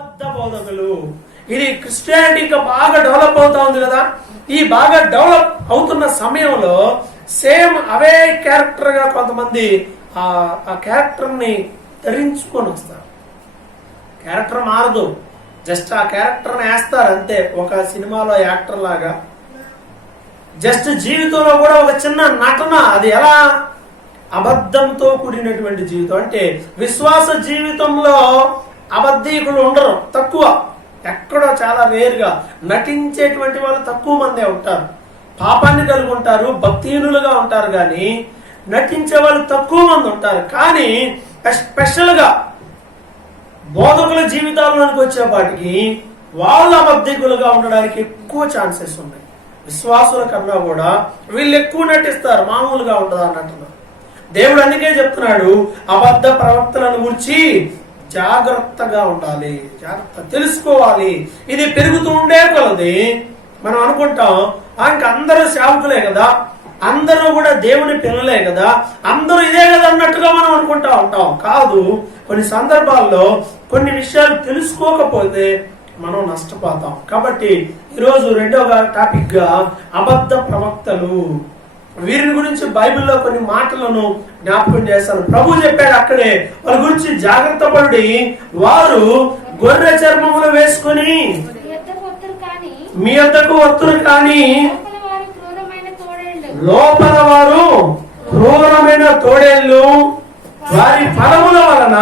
అబద్ధ బోధకులు. ఇది క్రిస్టియానిటీ ఇంకా బాగా డెవలప్ అవుతా ఉంది కదా. ఈ బాగా డెవలప్ అవుతున్న సమయంలో సేమ్ అవే క్యారెక్టర్ గా కొంతమంది ఆ క్యారెక్టర్ ని ధరించుకొని వస్తారు. క్యారెక్టర్ మారదు, జస్ట్ ఆ క్యారెక్టర్ ని వేస్తారు అంతే. ఒక సినిమాలో యాక్టర్ లాగా జస్ట్ జీవితంలో కూడా ఒక చిన్న నటన. అది ఎలా? అబద్ధంతో కూడినటువంటి జీవితం. అంటే విశ్వాస జీవితంలో అబద్ధీకులు ఉండరు, తక్కువ. ఎక్కడో చాలా వేరుగా నటించేటువంటి వాళ్ళు తక్కువ మందే ఉంటారు. పాపాన్ని కలిగి ఉంటారు, భక్తిహీనులుగా ఉంటారు, కానీ నటించే వాళ్ళు తక్కువ మంది ఉంటారు. కానీ స్పెషల్ గా బోధకుల జీవితాల్లోకి వచ్చేపాటికి వాళ్ళు అబద్ధికులుగా ఉండడానికి ఎక్కువ ఛాన్సెస్ ఉన్నాయి. విశ్వాసుల కన్నా కూడా వీళ్ళు ఎక్కువ నటిస్తారు, మామూలుగా ఉండదు అన్నట్టు. దేవుడు అందుకే చెప్తున్నాడు, అబద్ధ ప్రవక్తలను గురించి జాగ్రత్తగా ఉండాలి, జాగ్రత్త తెలుసుకోవాలి. ఇది పెరుగుతూ ఉండే కొలది మనం అనుకుంటాం ఇంక అందరూ సేవకులే కదా, అందరూ కూడా దేవుని పిల్లలే కదా, అందరూ ఇదే కదా అన్నట్టుగా మనం అనుకుంటా ఉంటాం. కాదు, కొన్ని సందర్భాల్లో కొన్ని విషయాలు తెలుసుకోకపోతే మనం నష్టపోతాం. కాబట్టి ఈరోజు రెండవ టాపిక్ గా అబద్ధ ప్రవక్తలు. వీరిని గురించి బైబిల్లో కొన్ని మాటలను జ్ఞాపకం చేస్తాను. ప్రభు చెప్పాడు అక్కడే, వాళ్ళ గురించి జాగ్రత్త పడి వారు గొర్రె చర్మములు వేసుకుని మీ వద్దకు వత్తురు, కానీ లోపల వారు క్రూరమైన తోడేళ్లు. వారి ఫలముల వలన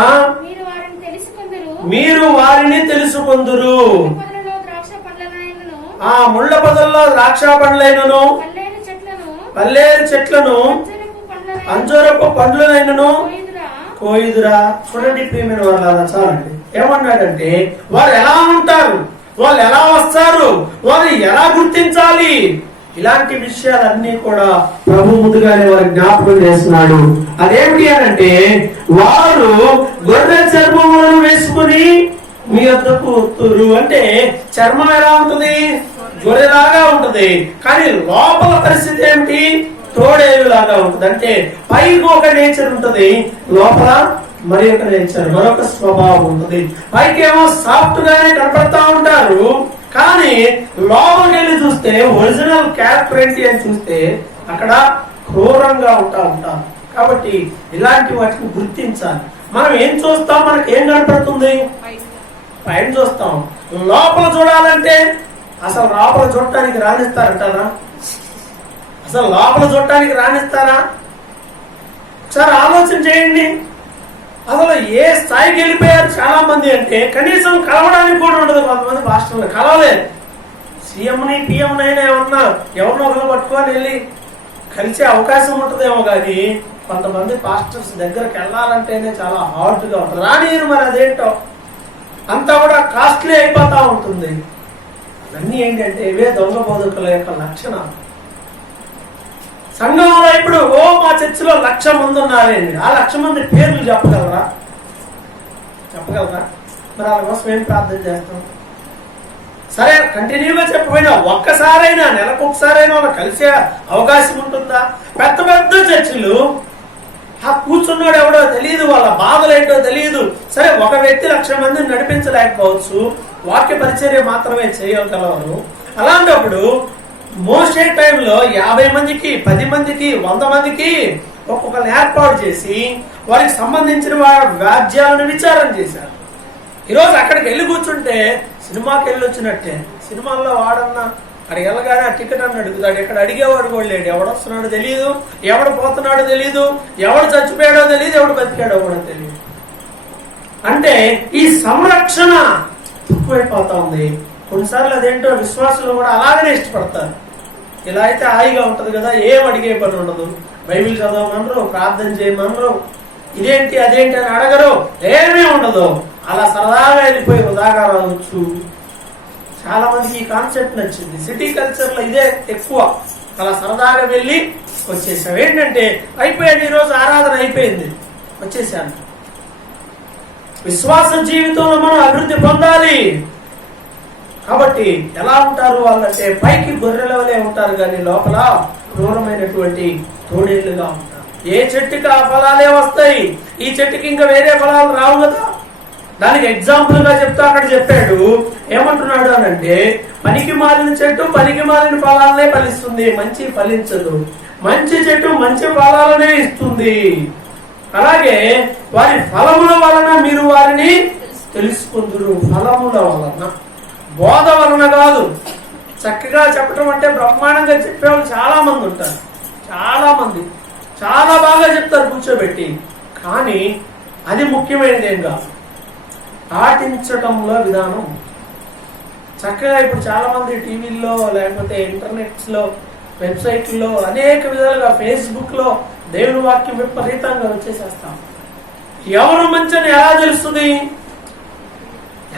మీరు వారిని తెలుసుకొందురు. ఆ ముళ్ళ పొదల్లో ద్రాక్ష పండ్లైనను, పల్లేరు చెట్లను, అంజూరపు పండ్లనైనను కోయిదురా. చూడండి ప్రియమైన వాళ్ళ, చాలండి. ఏమన్నాడంటే వారు ఎలా ఉంటారు, వాళ్ళు ఎలా వస్తారు, వారు ఎలా గుర్తించాలి, ఇలాంటి విషయాలన్నీ కూడా ప్రభు ముందుగానే వారు జ్ఞాపకం చేస్తున్నాడు. అదేమిటి అనంటే, వారు గొర్రె చర్మములను వేసుకుని మీ వద్దకు వస్తురు. అంటే చర్మం ఎలా ఉంటుంది? గొర్రెలాగా ఉంటది, కానీ లోపల పరిస్థితి ఏమిటి? తోడేలు లాగా ఉంటది. అంటే పైకి ఒక నేచర్ ఉంటది, లోపల మరి ఒక నేచర్, మరొక స్వభావం ఉంటది. పైకి ఏమో సాఫ్ట్ గానే కనపడతా ఉంటారు, కానీ లోపలికి వెళ్ళి చూస్తే ఒరిజినల్ క్యారెక్టర్ ఏంటి అని చూస్తే అక్కడ క్రూరంగా ఉంటారు. కాబట్టి ఇలాంటి వాటిని గుర్తించాలి. మనం ఏం చూస్తాం? మనకి ఏం కనపడుతుంది? పైన చూస్తాం. లోపల చూడాలంటే అసలు లోపల చూడటానికి రాణిస్తారంటారా? అసలు లోపల చూడటానికి రాణిస్తారా? ఒకసారి ఆలోచన చేయండి. అసలు ఏ స్థాయికి వెళ్ళిపోయారు చాలా మంది అంటే, కనీసం కలవడానికి కూడా ఉండదు. కొంతమంది పాస్టర్లు కలవలేదు. సీఎంని పిఎంని అయినా ఏమన్నా ఎవరినో ఒకరు పట్టుకొని వెళ్ళి కలిసే అవకాశం ఉంటుందేమో, కానీ కొంతమంది పాస్టర్స్ దగ్గరకు వెళ్ళాలంటేనే చాలా హార్డ్ గా ఉంటుంది. రానియరు. మరి అదేంటో అంతా కూడా కాస్ట్లీ అయిపోతా ఉంటుంది. అన్నీ ఏంటంటే ఇవే దొంగ బోధకుల యొక్క లక్షణాలు. సంఘంలో ఇప్పుడు మా చర్చిలో 1,00,000 మంది ఉన్నారండి. ఆ 1,00,000 మంది పేర్లు చెప్పగలరా? మరి వాళ్ళ కోసం ఏం ప్రార్థన చేస్తాం? సరే, కంటిన్యూగా చెప్పపోయినా ఒక్కసారైనా, నెలకొకసారైనా వాళ్ళు కలిసే అవకాశం ఉంటుందా? పెద్ద పెద్ద చర్చిలు ఆ కూర్చున్నాడు ఎవడో తెలియదు, వాళ్ళ బాధలు ఏంటో తెలియదు. సరే, ఒక వ్యక్తి 1,00,000 మందిని నడిపించలేకపోవచ్చు, వాక్య పరిచర్య మాత్రమే చేయగలవారు. అలాంటప్పుడు మోస్టే టైంలో 50 మందికి, 10 మందికి, 100 మందికి ఒక్కొక్కరిని ఏర్పాటు చేసి వారికి సంబంధించిన వ్యాజ్యాలను విచారణ చేశారు. ఈరోజు అక్కడికి వెళ్ళి కూర్చుంటే సినిమాకి వెళ్ళి వచ్చినట్టే. సినిమాల్లో వాడన్నా అక్కడికి వెళ్ళగానే ఆ టికెట్ అని అడుగుతాడు. ఇక్కడ అడిగేవాడు కూడా లేడు. ఎవడొస్తున్నాడో తెలియదు, ఎవడు పోతున్నాడో తెలియదు, ఎవడు చచ్చిపోయాడో తెలియదు, ఎవడు బతికాడో కూడా తెలియదు. అంటే ఈ సంరక్షణ తక్కువైపోతా ఉంది. కొన్నిసార్లు అదేంటో విశ్వాసులు కూడా అలాగనే ఇష్టపడతారు. ఇలా అయితే హాయిగా ఉంటది కదా, ఏం అడిగే పని ఉండదు. బైబిల్ చదవమనరు, ప్రార్థన చేయమనరు, ఇదేంటి అదేంటి అని అడగరు, ఏమీ ఉండదు. అలా సరదాగా వెళ్ళిపోయి వృధాగా రావచ్చు. చాలా మందికి ఈ కాన్సెప్ట్ నచ్చింది. సిటీ కల్చర్ లో ఇదే ఎక్కువ. అలా సరదాగా వెళ్ళి వచ్చేసాం. ఏంటంటే అయిపోయింది, ఈరోజు ఆరాధన అయిపోయింది, వచ్చేసాను. విశ్వాస జీవితంలో మనం అభివృద్ధి పొందాలి. కాబట్టి ఎలా ఉంటారు వాళ్ళంటే, పైకి గొర్రెల వలె ఉంటారు, కానీ లోపల క్రూరమైనటువంటి తోడేళ్లుగా ఉంటారు. ఏ చెట్టుకి ఆ ఫలాలే వస్తాయి, ఈ చెట్టుకి ఇంకా వేరే ఫలాలు రావు కదా. దానికి ఎగ్జాంపుల్ గా చెప్తా అక్కడ చెప్పాడు. ఏమంటున్నాడు అని అంటే, పనికి మాలిన చెట్టు పనికి మాలిన ఫలాలనే ఫలిస్తుంది, మంచి ఫలించదు. మంచి చెట్టు మంచి ఫలాలనే ఇస్తుంది. అలాగే వారి ఫలముల వలన మీరు వారిని తెలుసుకుందురు. ఫలముల వలన, బోధ వలన కాదు. చక్కగా చెప్పటం అంటే బ్రహ్మాండంగా చెప్పేవాళ్ళు చాలా మంది ఉంటారు. చాలా మంది చాలా బాగా చెప్తారు కూర్చోబెట్టి. కానీ అది ముఖ్యమైనది ఏం కాదు, పాటించటంలో విధానం. చక్కగా ఇప్పుడు చాలా మంది టీవీల్లో లేకపోతే ఇంటర్నెట్స్ లో వెబ్సైట్లో అనేక విధాలుగా ఫేస్బుక్ లో దేవుని వాక్యం విపరీతంగా వచ్చేసేస్తాం. ఎవరు మంచిని ఎలా తెలుస్తుంది,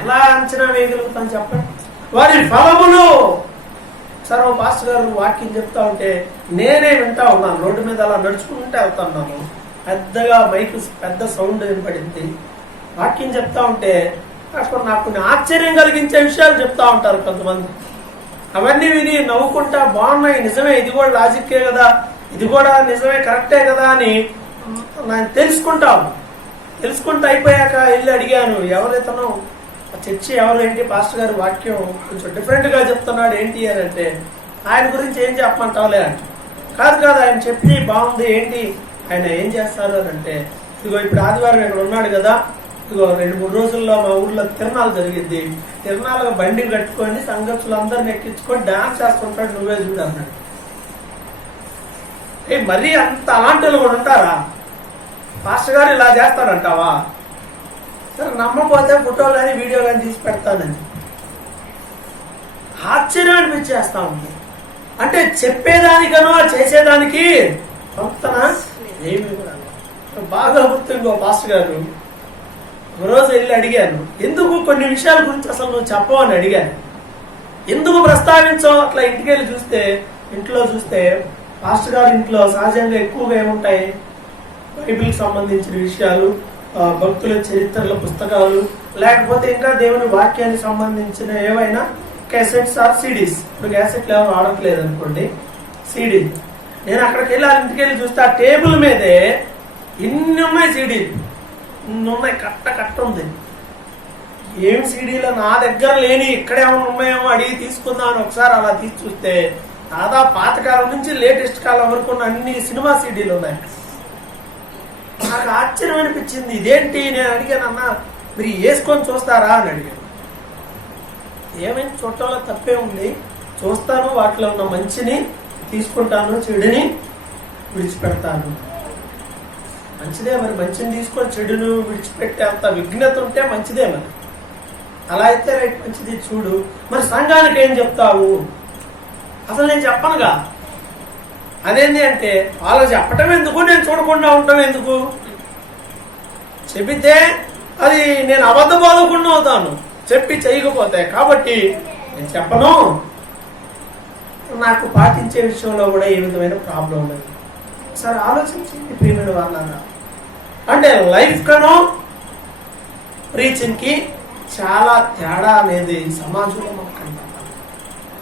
ఎలా అంచనా వేయగలుగుతాం చెప్పండి? వారి ఫలములు. సరే ఓ పాస్టర్ గారు వాక్యం చెప్తా ఉంటే నేనే వింటా ఉన్నాను, రోడ్డు మీద అలా నడుచుకుంటే వెళ్తున్నాను. పెద్దగా మైక్ పెద్ద సౌండ్ వినపడింది. వాక్యం చెప్తా ఉంటే నాకు కొన్ని ఆశ్చర్యం కలిగించే విషయాలు చెప్తా ఉంటారు కొంతమంది. అవన్నీ విని నవ్వుకుంటా బాగున్నాయి, నిజమే, ఇది కూడా లాజిక్కే కదా, ఇది కూడా నిజమే, కరెక్టే కదా అని నేను తెలుసుకుంటా అయిపోయాక వెళ్ళి అడిగాను, ఎవరైతేనో చర్చి ఎవరు, ఏంటి పాస్టర్ గారు వాక్యం కొంచెం డిఫరెంట్ గా చెప్తున్నాడు ఏంటి అని అంటే, ఆయన గురించి ఏం చెప్పమంటావులే అంటే, కాదు ఆయన చెప్పి బాగుంది, ఏంటి ఆయన ఏం చేస్తారు అని అంటే, ఇదిగో ఇప్పుడు ఆదివారం ఇక్కడ ఉన్నాడు కదా, ఇదిగో 2-3 రోజుల్లో మా ఊర్లో తిరణాలు జరిగింది, తిరణాలుగా బండి కట్టుకొని సంఘస్థులందరిని ఎక్కించుకొని డాన్స్ చేస్తుంటాడు, నువ్వే చూడు అన్నాడు. మరీ అంత అలాంటి వాళ్ళు కూడా ఉంటారా? పాస్టర్ గారు ఇలా చేస్తాడంటావా? సరే నమ్మకపోతే ఫోటో కానీ వీడియో కానీ తీసి పెడతానని ఆశ్చర్యం అనిపించేస్తా ఉంది. అంటే చెప్పేదానికనో చేసేదానికి పొంతన ఏమి కూడా బాగా గుర్తు. ఇంకో పాస్టర్ గారు ఒకరోజు వెళ్ళి అడిగాను, ఎందుకు కొన్ని విషయాల గురించి అసలు నువ్వు చెప్పవు అని అడిగాను. ఎందుకు ప్రస్తావించో? అట్లా ఇంటికి వెళ్ళి చూస్తే, ఇంట్లో చూస్తే పాస్టర్ గారు ఇంట్లో సహజంగా ఎక్కువగా ఏముంటాయి, బైబిల్కి సంబంధించిన విషయాలు, భక్తుల చరిత్రల పుస్తకాలు, లేకపోతే ఇంకా దేవుని వాక్యానికి సంబంధించిన ఏవైనా క్యాసెట్స్ ఆర్ సిడీస్. ఇప్పుడు క్యాసెట్లు ఎవరు ఆడట్లేదు అనుకోండి, సిడీ. నేను అక్కడికి వెళ్ళి ఇంటికి వెళ్ళి చూస్తే ఆ టేబుల్ మీదే ఇన్ని ఉన్నాయి సీడీలు, ఇన్ని ఉన్నాయి, కట్ట ఉంది. ఏం సీడీలో నా దగ్గర లేని ఇక్కడే ఉన్నాయేమో అడిగి తీసుకుందామని ఒకసారి అలా తీసి చూస్తే దాదాపు పాతకాలం నుంచి లేటెస్ట్ కాలం వరకు ఉన్న అన్ని సినిమా సీడీలు ఉన్నాయి. నాకు ఆశ్చర్యం అనిపించింది, ఇదేంటి? నేను అడిగాను, అన్నా మీరు వేసుకొని చూస్తారా అని అడిగాను. ఏమైనా చూడటంలో తప్పే ఉంది, చూస్తాను, వాటిలో ఉన్న మంచిని తీసుకుంటాను, చెడుని విడిచిపెడతాను. మంచిదే మరి, మంచిని తీసుకొని చెడును విడిచిపెట్టే అంత విఘ్నత ఉంటే మంచిదే మరి. అలా అయితే రైట్, మంచిది చూడు. మరి సంఘానికి ఏం చెప్తావు? అసలు నేను చెప్పనుగా. అదేంటి అంటే, వాళ్ళు చెప్పటం ఎందుకు, నేను చూడకుండా ఉండటం ఎందుకు? చెబితే అది నేను అబద్ధ బాధకుండా అవుతాను చెప్పి చేయకపోతే. కాబట్టి నేను చెప్పను. నాకు పాటించే విషయంలో కూడా ఏ విధమైన ప్రాబ్లం లేదు. ఒకసారి ఆలోచించండి ప్రియమైన వాళ్ళ. అంటే లైఫ్ కనో ప్రీచింగ్ కి చాలా తేడా అనేది సమాజంలో మనకు కనపడాలి.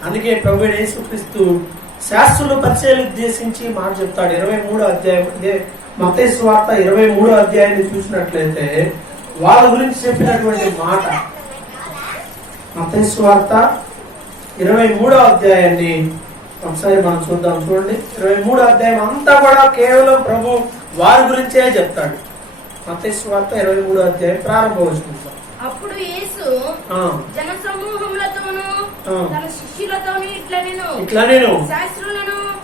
అందుకే ప్రభువైన యేసుక్రీస్తు శాస్త్రుల పరిచయాలు ఉద్దేశించి మాట చెప్తాడు. 23వ అధ్యాయం, ఇదే మత్తయి సువార్త 23వ అధ్యాయాన్ని చూసినట్లయితే వాళ్ళ గురించి చెప్పినటువంటి మాట. మత్తయి సువార్త 23వ అధ్యాయాన్ని ఒకసారి మనం చూద్దాం. చూడండి, 23వ అధ్యాయం అంతా కూడా కేవలం ప్రభు వారి గురించే చెప్తాడు. మత్తయి సువార్త 23వ అధ్యాయం ప్రారంభ వచనం. అప్పుడు యేసు జన సమూహములతోను తన శిష్యులతోను ఇట్లా నేను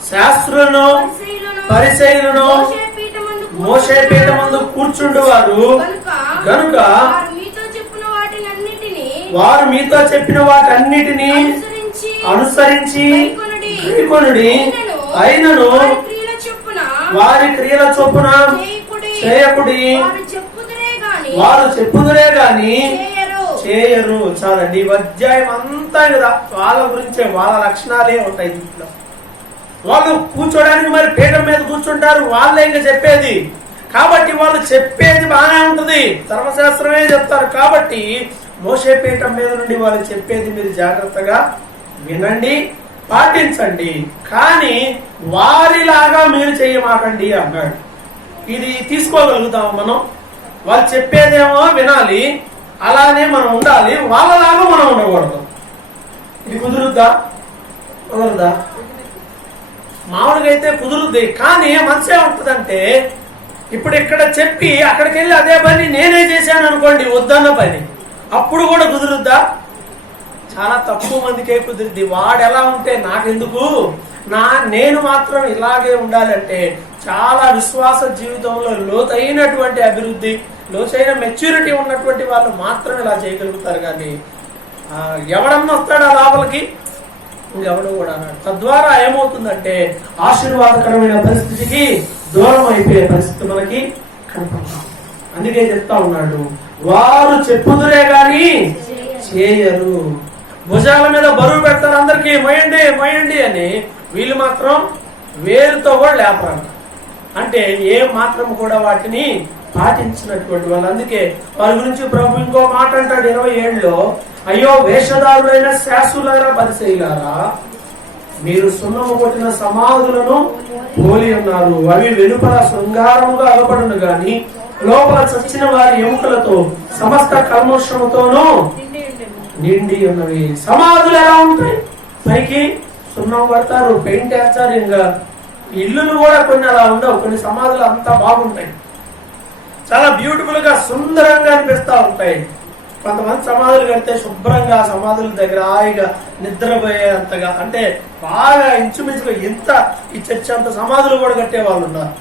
శాస్త్రులను పరిసయ్యులను మోషే పీఠమందు కూర్చుండువారు గనుక వారు మీతో చెప్పిన వాటన్నిటిని అనుసరించి గైకొనుడి. అయినను వారి క్రియల చొప్పున చేయకుడి, వారు చెప్పుదురే గాని చేయరు. చాలండి, ఈ అధ్యాయం అంతా వాళ్ళ గురించే, వాళ్ళ లక్షణాలే ఉంటాయి దీంట్లో. వాళ్ళు కూర్చోడానికి మరి పీఠం మీద కూర్చుంటారు, వాళ్ళే ఇంకా చెప్పేది. కాబట్టి వాళ్ళు చెప్పేది బాగానే ఉంటుంది, ధర్మశాస్త్రమే చెప్తారు. కాబట్టి మోషే పీఠం మీద నుండి వాళ్ళు చెప్పేది మీరు జాగ్రత్తగా వినండి, పాటించండి, కానీ వారిలాగా మీరు చేయమాకండి అన్నాడు. ఇది తీసుకోగలుగుతాం మనం. వాళ్ళు చెప్పేదేమో వినాలి, అలానే మనం ఉండాలి, వాళ్ళలాగా మనం ఉండకూడదు. ఇది కుదురుద్దా? కుదరదా? మామూలుగా అయితే కుదురుద్ది. కానీ మనసు ఏముంటుందంటే, ఇప్పుడు ఇక్కడ చెప్పి అక్కడికి వెళ్ళి అదే పని నేనే చేశాను అనుకోండి, వద్దన్న పని, అప్పుడు కూడా కుదురుద్దా? చాలా తక్కువ మందికే కుదిరిద్ది. వాడు ఎలా ఉంటే నాకెందుకు, నేను మాత్రం ఇలాగే ఉండాలంటే చాలా విశ్వాస జీవితంలో లోతైనటువంటి అభివృద్ధి, లోతైన మెచ్యూరిటీ ఉన్నటువంటి వాళ్ళు మాత్రం ఇలా చేయగలుగుతారు. కానీ ఎవడన్నా వస్తాడా లోపలికి? ఇంకెవడు కూడా అన్నాడు. తద్వారా ఏమవుతుందంటే ఆశీర్వాదకరమైన పరిస్థితికి దూరం అయిపోయే పరిస్థితి మనకి కనపడతాం. అందుకే చెప్తా ఉన్నాడు, వారు చెప్పుదురే గాని చేయరు. భుజాల మీద బరువు పెడతారు, అందరికి మొయ్యండి మొయ్యండి అని, వీళ్ళు మాత్రం వేరుతో కూడా లేపరంట. అంటే ఏ మాత్రం కూడా వాటిని పాటించినటువంటి వాళ్ళు. అందుకే వారి గురించి ప్రభు ఇంకో మాట అంటాడు 27లో, అయ్యో వేషధారులైన శాసులారా పరిసయ్యులారా, మీరు సున్నము కొట్టిన సమాధులను పోలి ఉన్నారు. అవి వెలుపల శృంగారముగా అగపడును గాని లోపల చచ్చిన వారి ఎముకలతో సమస్త కల్మషముతోనూ నిండి ఉన్నవి. సమాధులు ఎలా ఉంటాయి? పైకి సున్నం పడతారు, పెయింట్ వేస్తారు, ఇంకా ఇల్లులు కూడా కొన్ని అలా ఉండవు. కొన్ని సమాధులు అంతా బాగుంటాయి, చాలా బ్యూటిఫుల్ గా సుందరంగా అనిపిస్తా ఉంటాయి. కొంతమంది సమాధులు కడితే శుభ్రంగా సమాధుల దగ్గర హాయిగా నిద్రపోయేంతగా, అంటే బాగా ఇంచుమించుగా ఇంత ఈ చర్చ అంత సమాధులు కూడా కట్టే వాళ్ళు ఉన్నారు.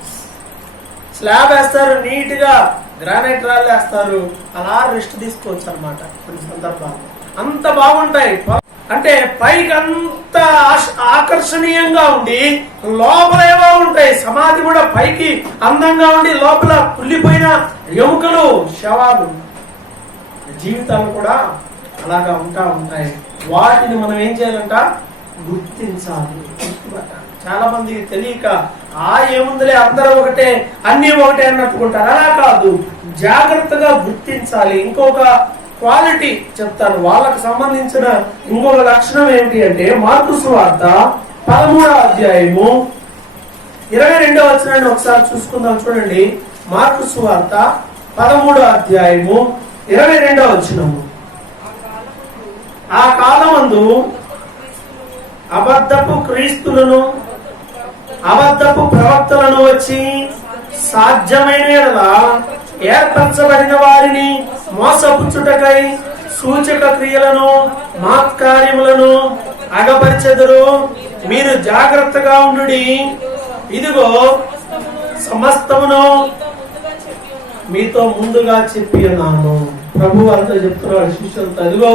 స్లాబ్ వేస్తారు, నీట్ గా గ్రానైట్ రాళ్ళు వేస్తారు, అలా రెస్ట్ తీసుకోవచ్చు అనమాట. కొన్ని సందర్భాలు అంత బాగుంటాయి. అంటే పైకి అంత ఆకర్షణీయంగా ఉండి లోపల ఏవో ఉంటాయి. సమాధి కూడా పైకి అందంగా ఉండి లోపల కుళ్ళిపోయిన ఎముకలు, శవాలు. జీవితాలు కూడా అలాగా ఉంటాయి. వాటిని మనం ఏం చేయాలంట? గుర్తించాలి, గుర్తుపట్టాలి. చాలా మందికి తెలియక ఏముందిలే అందరూ ఒకటే, అన్ని ఒకటే అన్నట్టుకుంటారు. అలా కాదు, జాగ్రత్తగా గుర్తించాలి. ఇంకొక క్వాలిటీ చెప్తాను, వాళ్ళకు సంబంధించిన ఇంకొక లక్షణం ఏంటి అంటే, మార్కు సువార్త 13వ అధ్యాయము 22వ వచనాన్ని ఒకసారి చూసుకుందాం. చూడండి, మార్కు సువార్త 13వ అధ్యాయము 22వ వచనము. ఆ కాలమందు అబద్ధపు క్రీస్తులను అబద్ధపు ప్రవక్తలను వచ్చి సాధ్యమైన యెడల ఏర్పరచబడిన వారిని మోసపుచ్చుటకై సూచక క్రియలను మహత్కార్యములను అగపరిచెదరు. మీరు జాగ్రత్తగా ఉండుడి. ఇదిగో సమస్తమును మీతో ముందుగా చెప్పి ఉన్నాను. ప్రభు అంతా చెప్తున్నాడు శిష్యులతో, అదిగో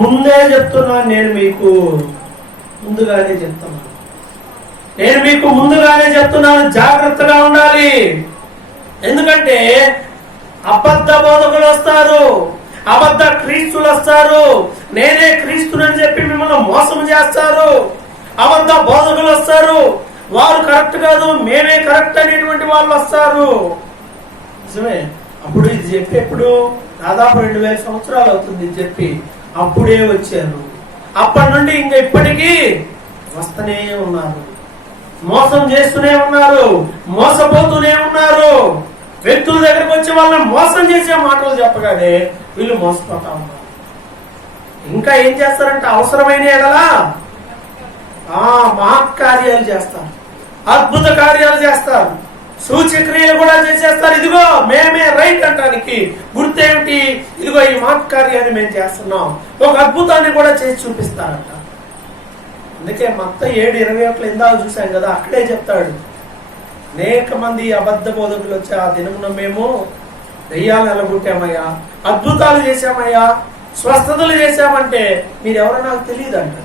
ముందే చెప్తున్నాను, నేను మీకు ముందుగానే చెప్తున్నాను, నేను మీకు ముందుగానే చెప్తున్నాను, జాగ్రత్తగా ఉండాలి. ఎందుకంటే అబద్ధ బోధకులు వస్తారు, అబద్ధ క్రీస్తులు వస్తారు, నేనే క్రీస్తునని చెప్పి మిమ్మల్ని మోసం చేస్తారు. అబద్ధ బోధకులు వస్తారు, వారు కరెక్ట్ కాదు, మేమే కరెక్ట్ అనేటువంటి వాళ్ళు వస్తారు. నిజమే. అప్పుడు ఇది చెప్పి ఎప్పుడు దాదాపు 2000 సంవత్సరాలు అవుతుంది చెప్పి, అప్పుడే వచ్చారు. అప్పటి నుండి ఇంకా ఇప్పటికీ వస్తూనే ఉన్నారు, మోసం చేస్తూనే ఉన్నారు, మోసపోతూనే ఉన్నారు. వ్యక్తుల దగ్గరకు వచ్చి వాళ్ళని మోసం చేసే మాటలు చెప్పగానే వీళ్ళు మోసపోతా ఉన్నారు. ఇంకా ఏం చేస్తారంటే, అవసరమైన ఎడలా మహత్కార్యాలు చేస్తారు, అద్భుత కార్యాలు చేస్తారు, సూచక్రియలు కూడా చేసేస్తారు. ఇదిగో మేమే రైట్ అంటానికి గుర్తేమిటి? ఇదిగో ఈ మహత్కార్యాన్ని మేము చేస్తున్నాం, ఒక అద్భుతాన్ని కూడా చేసి చూపిస్తారంట. అందుకే మత్త 7:21 ఇందాక చూసాం కదా, అక్కడే చెప్తాడు, అనేక మంది అబద్ధ బోధకులు వచ్చి ఆ దినమున మేము దెయ్యాలు నిలగొట్టామయ్యా, అద్భుతాలు చేశామయ్యా, స్వస్థతలు చేశామంటే మీరెవరో నాకు తెలియదు అంట.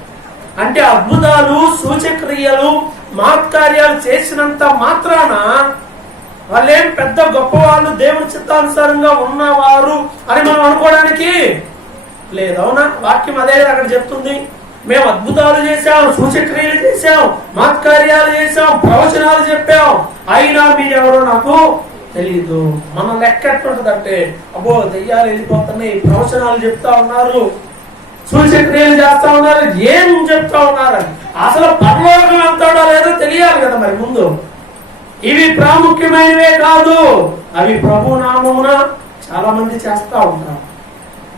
అంటే అద్భుతాలు, సూచక్రియలు, మహత్కార్యాలు చేసినంత మాత్రాన వాళ్ళేం పెద్ద గొప్ప వాళ్ళు, దేవుని చిత్తానుసారంగా ఉన్నవారు అని మనం అనుకోవడానికి లేదు. అవునా? వాక్యం అదే అక్కడ చెప్తుంది. మేము అద్భుతాలు చేశాం, సూచక్రియలు చేశాం, మహత్కార్యాలు చేశాం, ప్రవచనాలు చెప్పాం, అయినా మీరెవరో నాకు తెలియదు. మన లెక్క ఎట్లుంటదంటే, అబ్బో దెయ్యాలు వెళ్ళిపోతున్నాయి, ప్రవచనాలు చెప్తా ఉన్నారు, సూచక్రియలు చేస్తా ఉన్నారు, ఏం చెప్తా ఉన్నారు, అసలు పరలోకం వెళ్తాడో లేదో తెలియాలి కదా మరి ముందు. ఇవి ప్రాముఖ్యమైనవే కాదు, అవి ప్రభు నామమున చాలా మంది చేస్తా ఉంటారు.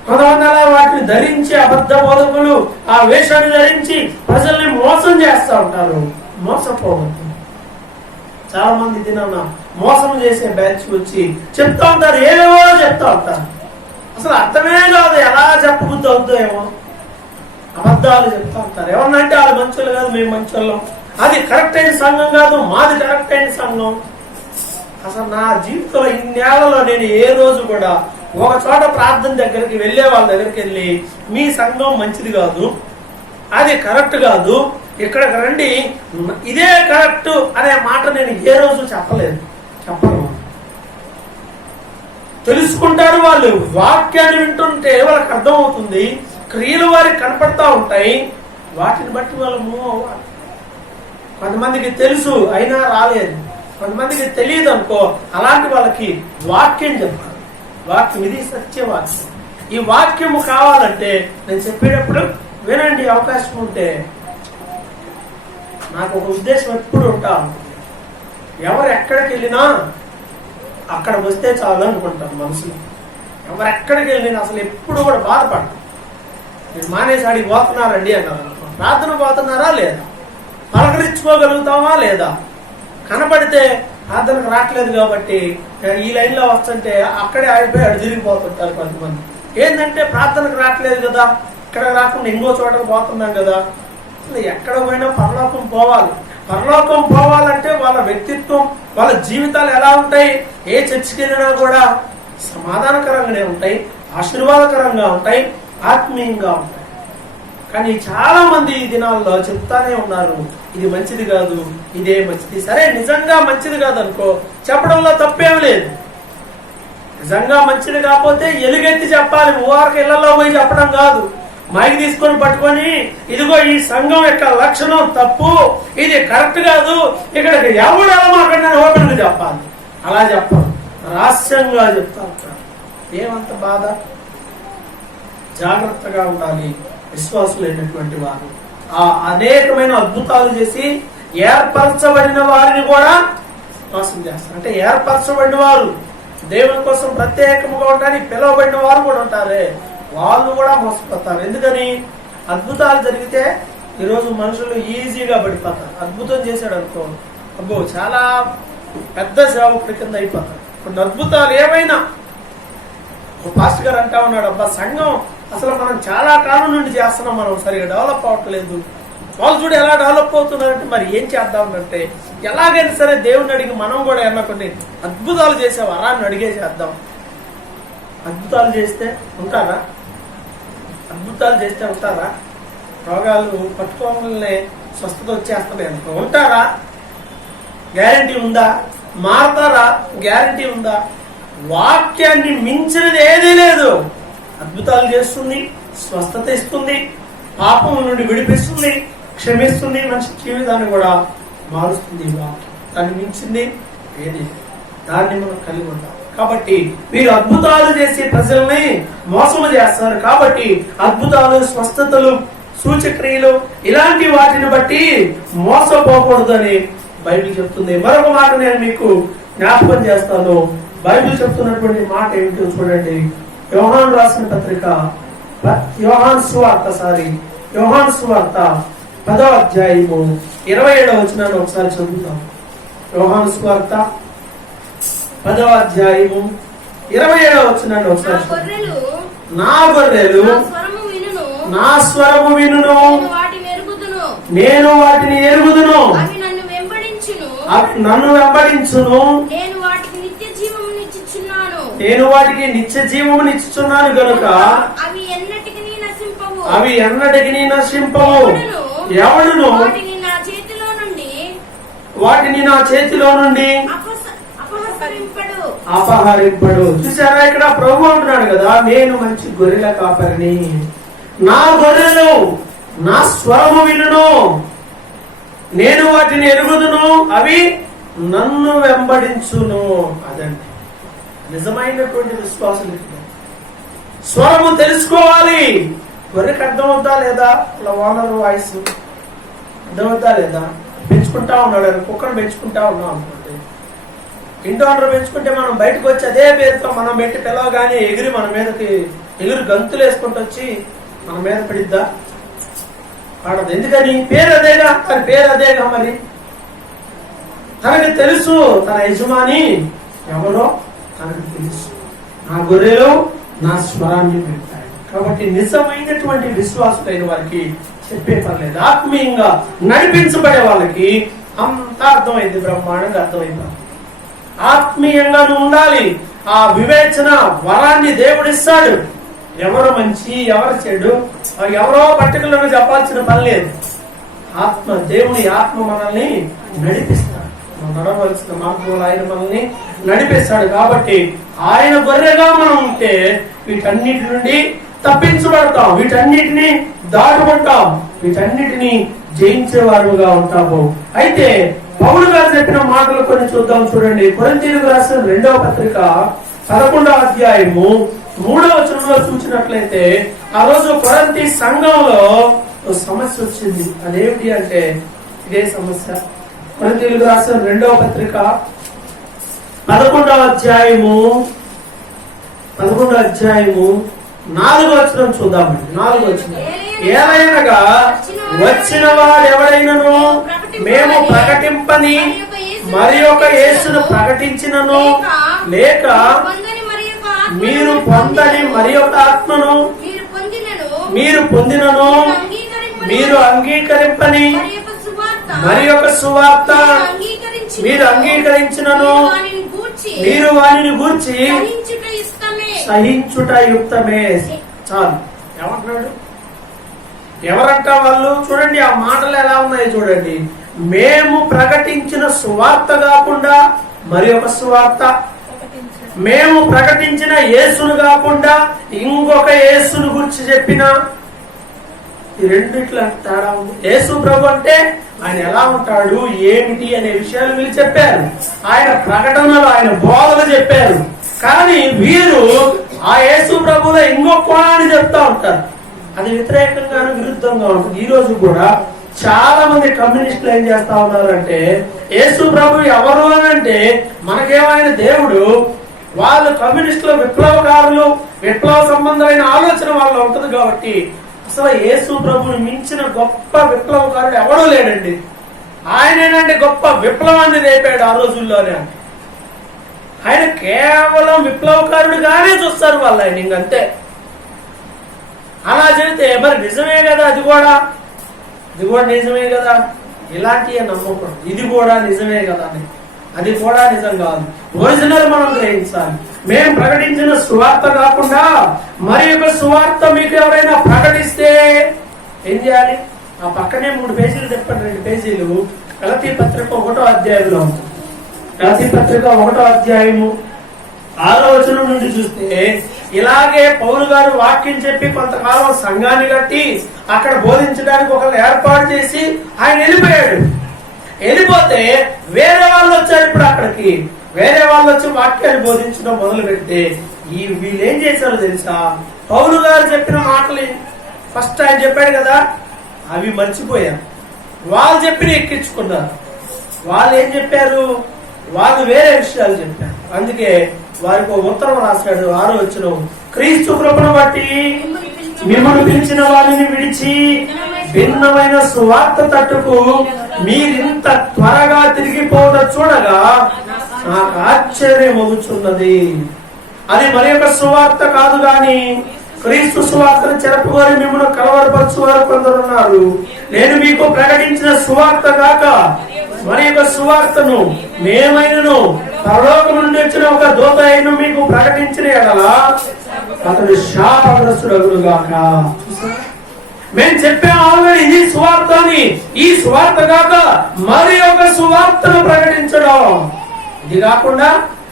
కొంతమంది అలా వాటిని ధరించి అబద్ధ బోధకులు ఆ వేషాన్ని ధరించి ప్రజల్ని మోసం చేస్తూ ఉంటారు. మోసపోవద్దు. చాలా మంది దినాన మోసం చేసే బ్యాచ్ వచ్చి చెప్తా ఉంటారు, ఏవేవో చెప్తా ఉంటారు. అసలు అర్థమే కాదు, ఎలా చెప్పబుద్ధి అవుద్దో ఏమో. అబద్ధాలు చెప్తా ఉంటారు. ఎవరినంటే వాళ్ళు మంచోళ్ళు కాదు, మేము మంచోళ్ళం, అది కరెక్ట్ అయిన సంఘం కాదు, మాది కరెక్ట్ అయిన సంఘం. అసలు నా జీవితంలో ఇన్నేళ్లలో నేను ఏ రోజు కూడా ఒక చోట ప్రార్థన దగ్గరికి వెళ్ళే వాళ్ళ దగ్గరికి వెళ్ళి మీ సంఘం మంచిది కాదు, అది కరెక్ట్ కాదు, ఇక్కడికి రండి ఇదే కరెక్ట్ అనే మాట నేను ఏ రోజు చెప్పను. తెలుసుకుంటారు వాళ్ళు. వాక్యాన్ని వింటుంటే వాళ్ళకి అర్థం అవుతుంది, క్రియలు వారికి కనపడతా ఉంటాయి, వాటిని బట్టి వాళ్ళు మూవ్ అవ్వాలి. కొంతమందికి తెలుసు అయినా రాలేదు, కొంతమందికి తెలియదు అనుకో, అలాంటి వాళ్ళకి వాక్యం చెప్తారు. వాక్యం ఇది సత్యవాక్యం. ఈ వాక్యము కావాలంటే నేను చెప్పేటప్పుడు వినండి, అవకాశం ఉంటే. నాకు ఒక ఉద్దేశం ఎప్పుడు ఉంటా ఉంటుంది, ఎవరు ఎక్కడికి వెళ్ళినా అక్కడ వస్తే చాలు అనుకుంటాను మనసులో. ఎవరు ఎక్కడికి వెళ్ళినా అసలు ఎప్పుడు కూడా బాధపడతాను. మీరు మానేసి అడిగి పోతున్నారండి అన్నారు, ప్రార్థన పోతున్నారా లేదా, పలకరించుకోగలుగుతామా లేదా, కనపడితే ప్రార్థనకు రావట్లేదు కాబట్టి ఈ లైన్ లో వస్తుంటే అక్కడే ఆగిపోయి అడు తిరిగిపోతుంటారు కొంతమంది. ఏంటంటే ప్రార్థనకు రావట్లేదు కదా, ఇక్కడ రాకుండా ఇంకో చోటకు పోతున్నాం కదా. ఎక్కడ పోయినా పరలోకం పోవాలి. పరలోకం పోవాలంటే వాళ్ళ వ్యక్తిత్వం, వాళ్ళ జీవితాలు ఎలా ఉంటాయి, ఏ చర్చికి వెళ్ళినా కూడా సమాధానకరంగానే ఉంటాయి, ఆశీర్వాదకరంగా ఉంటాయి, ఆత్మీయంగా ఉంటాయి. కానీ చాలా మంది ఈ దినాల్లో చెప్తానే ఉన్నారు, ఇది మంచిది కాదు, ఇదే మంచిది. సరే, నిజంగా మంచిది కాదు అనుకో, చెప్పడంలో తప్పేం లేదు. నిజంగా మంచిది కాకపోతే ఎలుగెత్తి చెప్పాలి, ఊరికి ఇళ్లలో పోయి చెప్పడం కాదు. మైక్ తీసుకొని పట్టుకొని ఇదిగో ఈ సంఘం యొక్క లక్షణం తప్పు, ఇది కరెక్ట్ కాదు, ఇక్కడికి ఎవడు ఎలా మాట్లాడినా ఓపెన్ గా చెప్పాలి. అలా చెప్పాలి, రహస్యంగా చెప్తా ఉంటారు. ఏమంత బాధ. జాగ్రత్తగా ఉండాలి విశ్వాసులైనటువంటి వారు. ఆ అనేకమైన అద్భుతాలు చేసి ఏర్పరచబడిన వారిని కూడా మోసం చేస్తారు. అంటే ఏర్పరచబడిన వారు, దేవుని కోసం ప్రత్యేకముగా ఉండడానికి పిలువబడిన వారు కూడా ఉంటారే, వాళ్ళు కూడా మోసపోతారు. ఎందుకని? అద్భుతాలు జరిగితే ఈరోజు మనుషులు ఈజీగా పడిపోతారు. అద్భుతం చేశాడు అనుకో, అబ్బో చాలా పెద్ద సేవకుడి కింద అయిపోతారు. కొన్ని అద్భుతాలు ఏమైనా పాస్టర్ గారు అంటా ఉన్నాడు, అబ్బా సంఘం అసలు మనం చాలా కాలం నుండి చేస్తున్నాం, మనం సరిగా డెవలప్ అవ్వట్లేదు. వాళ్ళు చూడు ఎలా డెవలప్ అవుతున్నారంటే మరి ఏం చేద్దామంటే ఎలాగైనా సరే దేవుని అడిగి మనం కూడా ఏమన్నా కొన్ని అద్భుతాలు చేసే వరాన్ని అడిగే చేద్దాం. అద్భుతాలు చేస్తే ఉంటారా? అద్భుతాలు చేస్తే ఉంటారా? రోగాలు పట్టుకోవాలనే స్వస్థత వచ్చేస్తున్నాయి అనుకో, ఉంటారా? గ్యారంటీ ఉందా? మారతారా? గ్యారంటీ ఉందా? వాక్యాన్ని మించినది ఏదీ లేదు. అద్భుతాలు చేస్తుంది, స్వస్థత ఇస్తుంది, పాపం నుండి విడిపిస్తుంది, క్షమిస్తుంది, మనిషి జీవితాన్ని కూడా మారుస్తుంది. వాక్యం దాన్ని మించింది ఏది? దాన్ని మనం కలిగి ఉంటాం. కాబట్టి మీరు అద్భుతాలు చేసి ప్రజల్ని మోసము చేస్తారు. కాబట్టి అద్భుతాలు, స్వస్థతలు, సూచక్రియలు ఇలాంటి వాటిని బట్టి మోసపోకూడదు అని బైబిల్ చెప్తుంది. మరొక మాట నేను మీకు జ్ఞాపకం చేస్తాను. బైబిల్ చెప్తున్నటువంటి మాట ఏమిటో చూడండి. యోహాను రాసిన పత్రిక, యోహాను సువార్త 10వ అధ్యాయము 27వ వచనాన్ని ఒకసారి చదువుతాం. యోహాను సువార్త 10వ అధ్యాయము 27వ వచనాన్ని ఒకసారి. నా గొర్రెలు నా స్వరము వినును, నేను వాటిని ఎరుగుదును, అవి నన్ను వెంబడించును, నేను వాటికి నిత్య జీవమునిచ్చుచున్నాను గనుక అవి ఎన్నటికి నశింపవు. ఎవడును వాటిని నా చేతిలో నుండి అపహరింపడు. చూసారా, ఇక్కడ ప్రభు అంటున్నాడు కదా, నేను మంచి గొర్రెల కాపరిని, నా గొర్రెలు నా స్వరము వినును, నేను వాటిని ఎరుగుదును, అవి నన్ను వెంబడించును. అదండి నిజమైనటువంటి విశ్వాసం. స్వరము తెలుసుకోవాలి. గొర్రెకి అర్థమవుతా లేదా? అలా ఓనర్ వాయిస్ అర్థమవుతా లేదా? పెంచుకుంటా ఉన్నాడు, కుక్కను పెంచుకుంటా ఉన్నాం అనుకోండి. ఇంటి ఓనర్ పెంచుకుంటే మనం బయటకు వచ్చి అదే పేరుతో మనం పెట్టి పిలవగానే ఎగిరి మన మీదకి ఎగురు గంతులు వేసుకుంటూ వచ్చి మన మీద పడిద్దా? ఆడదు. ఎందుకని? పేరు అదేగా, తన పేరు అదేగా. మరి తనకి తెలుసు తన యజమాని ఎవరో తనకు తెలుసు. నా గొర్రెలు నా స్వరాన్ని వింటాయి. కాబట్టి నిజమైనటువంటి విశ్వాసులైన వారికి చెప్పే పర్లేదు. ఆత్మీయంగా నడిపించబడే వాళ్ళకి అంత అర్థమైంది, బ్రహ్మాండంగా అర్థమైంది. ఆత్మీయంగా నువ్వు ఉండాలి. ఆ వివేచన వరాన్ని దేవుడిస్తాడు. ఎవరు మంచి ఎవరు చెడు ఎవరో పర్టికులర్గా చెప్పాల్సిన పని లేదు. దేవుని ఆత్మ మనల్ని నడిపిస్తాడు. నడవలసిన మార్గంలో ఆయన మనల్ని నడిపిస్తాడు. కాబట్టి ఆయన గొర్రెగా మనం ఉంటే వీటన్నిటి నుండి తప్పించబడతాం, వీటన్నిటిని దాటుకుంటాం, వీటన్నిటిని జయించేవారుగా ఉంటాము. అయితే పౌలు గారు చెప్పిన మాటలు కొన్ని చూద్దాం. చూడండి, కొరింథీయులకు రాసిన 2వ పత్రిక 11వ అధ్యాయము 3వ వచనంలో చూసినట్లయితే ఆ రోజు కొరింథీ సంఘంలో ఒక సమస్య వచ్చింది. అదేమిటి అంటే ఇదే సమస్య. కొరింథీయులకు రాసిన 2వ పత్రిక 11వ అధ్యాయము 4వ వచనం చూద్దామండి. 4వ వచనం, ఏలైనగా వచ్చిన వారు ఎవరైనను మేము ప్రకటింపని మరి ఒక యేసును ప్రకటించినను లేక మీరు పొందని మరి ఒక ఆత్మను మీరు పొందినను మీరు అంగీకరింపని మరి ఒక సువార్త మీరు అంగీకరించినను మీరు వారిని గూర్చి సహించుట యుక్తమే. చాలు. ఏమంటున్నాడు? ఎవరంట వాళ్ళు? చూడండి ఆ మాటలు ఎలా ఉన్నాయో చూడండి. మేము ప్రకటించిన సువార్త కాకుండా మరి ఒక సువార్త, మేము ప్రకటించిన యేసును కాకుండా ఇంకొక యేసును గురించి చెప్పిన ఈ రెండిట్ల తేడా ఉంది. యేసు ప్రభు అంటే ఆయన ఎలా ఉంటాడు ఏమిటి అనే విషయాలు వీళ్ళు చెప్పారు. ఆయన ప్రకటనలు ఆయన బోధలు చెప్పారు. కానీ వీరు ఆ యేసు ప్రభువులో ఇంకొక కోణాన్ని చెప్తా ఉంటారు. అది వ్యతిరేకంగా విరుద్ధంగా ఉంటుంది. ఈ రోజు కూడా చాలా మంది కమ్యూనిస్టులు ఏం చేస్తా ఉన్నారంటే యేసు ప్రభు ఎవరు అని అంటే మనకేమైనా దేవుడు, వాళ్ళు కమ్యూనిస్టులు విప్లవకారులు, విప్లవ సంబంధమైన ఆలోచన వాళ్ళలో ఉంటుంది. కాబట్టి అసలు యేసు ప్రభుని మించిన గొప్ప విప్లవకారుడు ఎవడూ లేడండి. ఆయనేనండి గొప్ప విప్లవాన్ని రేపాడు ఆ రోజుల్లోనే. ఆయన కేవలం విప్లవకారుడుగానే చూస్తారు వాళ్ళు ఆయన, ఇంకంతే. అలా చెబితే మరి నిజమే కదా, అది కూడా నిజమే కదా, ఇలాంటివి నమ్మకం, ఇది కూడా నిజమే కదా అని. అది కూడా నిజం కాదు. ఒరిజినల్ మనం గ్రహించాలి. మేము ప్రకటించిన సువార్త కాకుండా మరి ఒక సువార్త మీకు ఎవరైనా ప్రకటిస్తే ఏం చేయాలి? ఆ పక్కనే 3 పేజీలు చెప్పండి, 2 పేజీలు గలతీ పత్రిక 1వ అధ్యాయంలో ఉంటుంది. గలతీ పత్రిక 1వ అధ్యాయము 6వ వచనం నుండి చూస్తే ఇలాగే పౌలు గారు వాక్యం చెప్పి కొంతకాలం సంఘాన్ని కట్టి అక్కడ బోధించడానికి ఒకళ్ళు ఏర్పాటు చేసి ఆయన వెళ్ళిపోయాడు. వెళ్ళిపోతే వేరే వాళ్ళు వచ్చారు. ఇప్పుడు అక్కడికి వేరే వాళ్ళు వచ్చి వాక్యాన్ని బోధించడం మొదలు పెడితే వీళ్ళు ఏం చేశారో తెలుసా? పౌలు గారు చెప్పిన మాటలు ఫస్ట్ ఆయన చెప్పాడు కదా, అవి మర్చిపోయారు. వాళ్ళు చెప్పిన ఎక్కించుకున్నారు. వాళ్ళు ఏం చెప్పారు? వాళ్ళు వేరే విషయాలు చెప్పారు. అందుకే వారికి ఒక ఉత్తరం రాశాడు. 6వ వచనం, క్రీస్తు కృపను బట్టి మిమ్మల్ని పిలిచిన వారిని విడిచి భిన్నమైన సువార్త తట్టుకు మీరింత త్వరగా తిరిగిపోవడం చూడగా నాకు ఆశ్చర్యం అవుతున్నది. అది మరి ఒక సువార్త కాదు గాని క్రీస్తు సువార్తను చెరపుకొని మిమ్మల్ని కలవరపరచు వారు కొందరున్నారు. నేను మీకు ప్రకటించిన సువార్త కాక మరి ఒక సువార్తను మేమైనను పరలోకం నుండి వచ్చిన ఒక దూత అయిన మీకు ప్రకటించిన ఎడలా అతడు శాపగ్రస్తుడగును గాక. మేము చెప్పాం ఆల్రెడీ ఇది సువార్త అని. ఈ సువార్త కాక మరి ఒక సువార్తను ప్రకటించడం, ఇది కాకుండా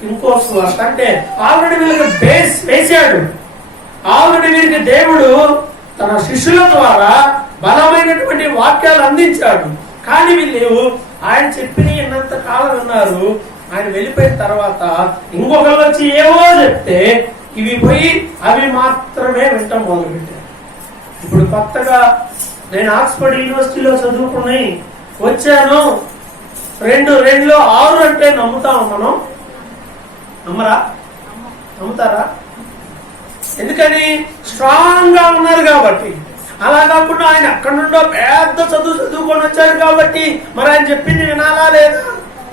ఇంకో సువార్త. అంటే ఆల్రెడీ వీళ్ళకి బేస్ వేసాడు. ఆల్రెడీ వీరికి దేవుడు తన శిష్యుల ద్వారా బలమైనటువంటి వాక్యాలు అందించాడు. కానీ వీళ్ళు ఆయన చెప్పిన ఎన్నంత కాలం విన్నారు. ఆయన వెళ్ళిపోయిన తర్వాత ఇంకొకరు వచ్చి ఏవో చెప్తే ఇవి పోయి అవి మాత్రమే వింటాం మొదలుపెట్టారు. ఇప్పుడు కొత్తగా నేను ఆక్స్ఫర్డ్ యూనివర్సిటీలో చదువుకున్నాయి వచ్చాను. 2 6 అంటే నమ్ముతాం మనం? నమ్మరా? నమ్ముతారా? ఎందుకని స్ట్రాంగ్ గా ఉన్నారు కాబట్టి. అలా కాకుండా ఆయన అక్కడి నుండో పెద్ద చదువుకొని వచ్చారు కాబట్టి మరి ఆయన చెప్పింది వినాలా లేదా?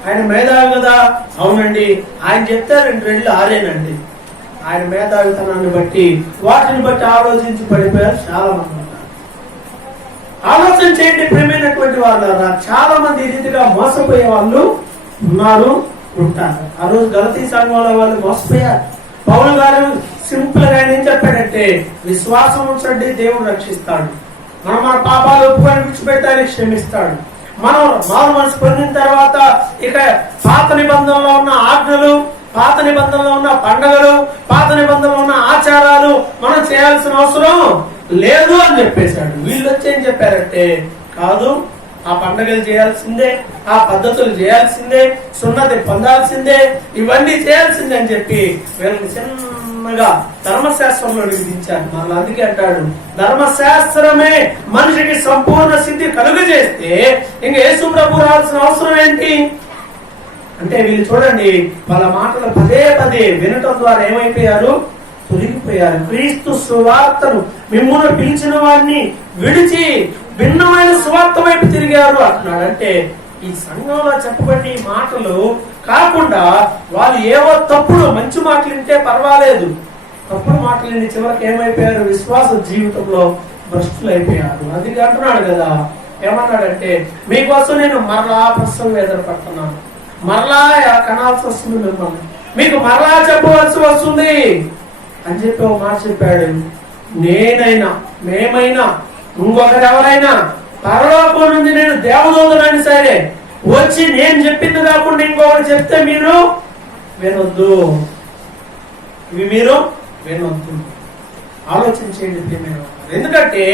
ఆయన మేధావి కదా. అవునండి, ఆయన చెప్తే 2 రెళ్ళు ఆరేనండి. ఆయన మేధావితనాన్ని బట్టి వాటిని బట్టి ఆలోచించి పడిపోయారు చాలా మంది ఉన్నారు. ఆలోచన చేయండి ప్రియమైనటువంటి వాళ్ళారా, చాలా మంది ఈ రీతిగా మోసపోయే వాళ్ళు ఉన్నారు, ఉంటారు. ఆ రోజు గలతీ సంఘంలో వాళ్ళు మోసపోయారు. పౌలు గారు సింపుల్ గా ఏం చెప్పాడంటే, విశ్వాసం ఉంచండి, దేవుడు రక్షిస్తాడు. మనం మన పాపాలు ఒప్పుకొని విడిచిపెడితే ఆయన క్షమిస్తాడు. మనం మారు మనసు పొందిన తర్వాత ఇక పాత నిబంధనలో ఉన్న ఆజ్ఞలు, పాత నిబంధనలో ఉన్న పండుగలు, పాత నిబంధనలో ఉన్న ఆచారాలు మనం చేయాల్సిన అవసరం లేదు అని చెప్పేశాడు. వీళ్ళు వచ్చి ఏం చెప్పారంటే, కాదు, ఆ పండుగలు చేయాల్సిందే, ఆ పద్ధతులు చేయాల్సిందే, సున్నతి పొందాల్సిందే, ఇవన్నీ చేయాల్సిందే అని చెప్పి వీళ్ళని చిన్నగా ధర్మశాస్త్రంలో విధించారు. మళ్ళీ అందుకే అంటాడు, ధర్మశాస్త్రమే మనిషికి సంపూర్ణ సిద్ధి కలుగజేస్తే ఇంక యేసు ప్రభు రావాల్సిన అవసరం ఏంటి అంటే, వీళ్ళు చూడండి వాళ్ళ మాటలు పదే పదే వినటం ద్వారా ఏమైపోయారు, తొలగిపోయారు. క్రీస్తు సువార్తను మిమ్మును పిలిచిన వారిని విడిచి భిన్నమైన సువార్త వైపు తిరిగారు అంటున్నాడు. అంటే ఈ సంఘంలో చెప్పబడిన ఈ మాటలు కాకుండా వాళ్ళు ఏవో తప్పుడు మంచి మాటలు వింటే పర్వాలేదు, తప్పుడు మాటలు విని చివరికి ఏమైపోయారు, విశ్వాస జీవితంలో భ్రష్టులైపోయారు. అది అంటున్నాడు కదా, ఏమన్నాడంటే, మీకోసం నేను మరలా ప్రసవం ఎదురుపడుతున్నాను, మరలా కనాల్సి వస్తుంది, మిమ్మల్ని మీకు మరలా చెప్పవలసి వస్తుంది అని చెప్పి ఒక మాట చెప్పాడు. నేనైనా, మేమైనా, ఇంకొకరు ఎవరైనా పరలోకం నుండి నేను దేవదూతనని సరే వచ్చి నేను చెప్పింది కాకుండా ఇంకొకటి చెప్తే మీరు వినొద్దు, ఇవి మీరు వినొద్దు. ఆలోచించేయండి. ఎందుకంటే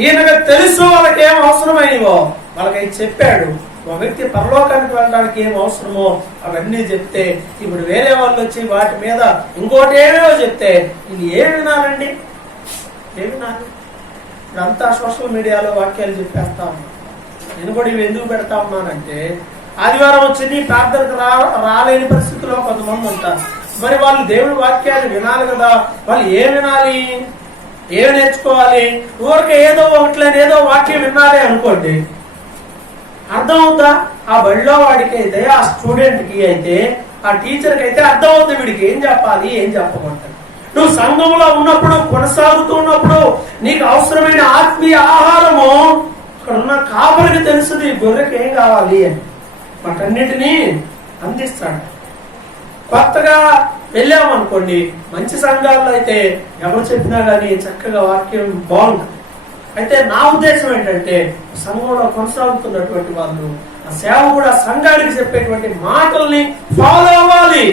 ఈయనకు తెలుసు వాళ్ళకి ఏం అవసరమైనవో, వాళ్ళకి చెప్పాడు. ఒక వ్యక్తి పరలోకానికి వెళ్ళడానికి ఏం అవసరమో అవన్నీ చెప్తే, ఇప్పుడు వేరే వాళ్ళు వచ్చి వాటి మీద ఇంకోటి ఏమేమో చెప్తే ఇది ఏం వినాలండి, ఏం వినాలి? ఇప్పుడంతా సోషల్ మీడియాలో వాక్యాలు చెప్పేస్తా ఉన్నాను. నేను కూడా ఇవి ఎందుకు పెడతా ఉన్నానంటే, ఆదివారం వచ్చింది ప్రార్థనకు రాలేని పరిస్థితిలో కొంతమంది ఉంటారు. మరి వాళ్ళు దేవుడి వాక్యాలు వినాలి కదా, వాళ్ళు ఏం వినాలి, ఏమి నేర్చుకోవాలి? ఊరికే ఏదో ఒకట్లేని ఏదో వాక్యం వినాలి అనుకోండి, అర్థం అవుతా? ఆ బడిలో వాడికి అయితే, ఆ స్టూడెంట్ కి అయితే, ఆ టీచర్కి అయితే అర్థం అవుతుంది వీడికి ఏం చెప్పాలి, ఏం చెప్పమంటారు. నువ్వు సంఘంలో ఉన్నప్పుడు, కొనసాగుతూ ఉన్నప్పుడు నీకు అవసరమైన ఆత్మీయ ఆహారము అక్కడ ఉన్న కాపరికి తెలుస్తుంది, గొర్రెకి ఏం కావాలి అని. వాటన్నిటినీ అందిస్తాడు. కొత్తగా వెళ్ళామనుకోండి, మంచి సంఘాల్లో అయితే ఎవరు చెప్పినా కానీ చక్కగా వాక్యం బాగుంటుంది. అయితే నా ఉద్దేశం ఏంటంటే, సంఘంలో కొనసాగుతున్నటువంటి వాళ్ళు ఆ సేవ కూడా సంఘానికి చెప్పేటువంటి మాటల్ని ఫాలో అవ్వాలి.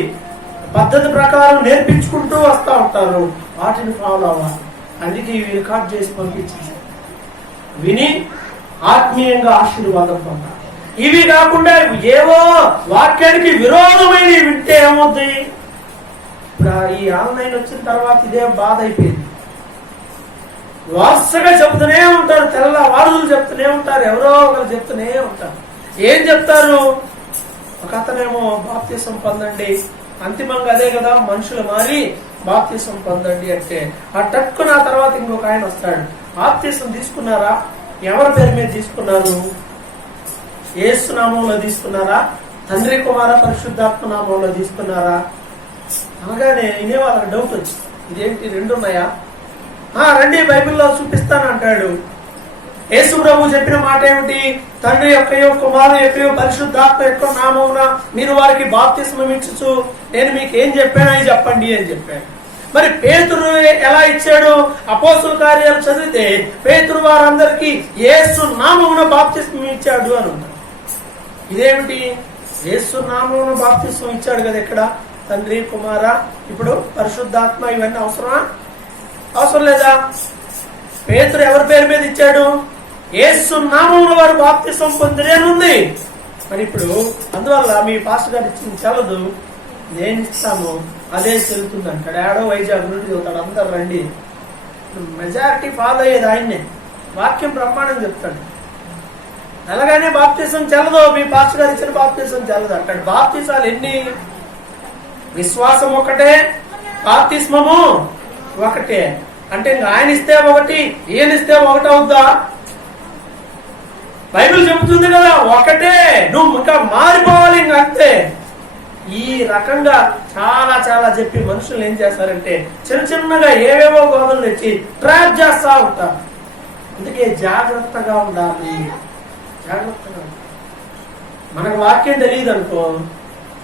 పద్ధతి ప్రకారం నేర్పించుకుంటూ వస్తూ ఉంటారు, వాటిని ఫాలో అవ్వాలి. అందుకే ఇవి రికార్డ్ చేసి పంపించేసి విని ఆత్మీయంగా ఆశీర్వాదం పొందాలి. ఇవి కాకుండా ఏవో వాక్యానికి విరోధమైన వింటే ఏమవుతుంది? ఇప్పుడు ఈ ఆన్లైన్ వచ్చిన తర్వాత ఇదే బాధ అయిపోయింది. వరుసగా చెప్తూనే ఉంటారు, తెల్ల వారులు చెప్తూనే ఉంటారు, ఎవరో ఒకరు చెప్తూనే ఉంటారు. ఏం చెప్తారు? ఒక అతనేమో బాప్తిసం పొందండి, అంతిమంగా అదే కదా, మనుషులు మారి బాప్తిసం పొందండి అంటే, ఆ టక్కున ఆ తర్వాత ఇంకొక ఆయన వస్తాడు, బాప్తిసం తీసుకున్నారా? ఎవరి పేరు మీద తీసుకున్నారు? యేసు నామంలో తీసుకున్నారా? తండ్రి కుమార పరిశుద్ధాత్మ నామంలో తీసుకున్నారా? అనగానే వినే వాళ్ళకి డౌట్ వచ్చింది, ఇదేంటి 2 ఉన్నాయా? రండి బైబిల్లో చూపిస్తాను అంటాడు. యేసు ప్రభు చెప్పిన మాట ఏమిటి? తండ్రి యొక్కయో కుమారు యొక్కయో పరిశుద్ధాత్మ యొక్క నామమున మీరు వారికి బాప్తిస్మం ఇచ్చుచు నేను మీకు ఏం చెప్పానో చెప్పండి అని చెప్పాడు. మరి పేతురు ఎలా ఇచ్చాడు? అపోస్తుల కార్యాలు చదివితే పేతురు వారందరికీ యేసు నామమున బాప్తిస్మం ఇచ్చాడు అని ఉంటాడు. ఇదేమిటి? యేసు నామమున బాప్తిస్మం ఇచ్చాడు కదా, ఇక్కడ తండ్రి కుమార ఇప్పుడు పరిశుద్ధాత్మ ఇవన్నీ అవసరమా? అవసరం లేదా? పేతురు ఎవరి పేరు మీద ఇచ్చాడు? యేసు నామమున వారు బాప్తిసం పొందిరేనుంది. మరి ఇప్పుడు అందువల్ల మీ పాస్టర్ గారు ఇచ్చింది చల్లదు, నేను ఇస్తాను అదే చెల్లుతుంది అంటాడు. ఆడో వైజాగ్ నుండి చదువుతాడు, అందరు రండి. మెజారిటీ ఫాలో అయ్యేది ఆయన్నే, వాక్యం ప్రమాణం చెప్తాడు. అలాగనే బాప్తిసం చెల్లదు, మీ పాస్టర్ గారు ఇచ్చిన బాప్తిసం చెల్లదు అంటాడు. బాప్తిసాలు ఎన్ని? విశ్వాసం ఒకటే, బాప్తిస్మము ఒకటే. అంటే ఇంకా ఆయన ఇస్తే ఒకటి, ఈయన ఇస్తే ఒకటి అవుద్దా? బైబిల్ చెబుతుంది కదా ఒకటే, నువ్వు ఇంకా మారిపోవాలి, ఇంకా అంతే. ఈ రకంగా చాలా చాలా చెప్పి మనుషులు ఏం చేస్తారంటే చిన్న చిన్నగా ఏవేవో గోదలు తెచ్చి ట్రాప్ చేస్తా ఉంటారు. అందుకే జాగ్రత్తగా ఉండాలి, జాగ్రత్తగా. మనకు వాక్యం తెలియదు అనుకో,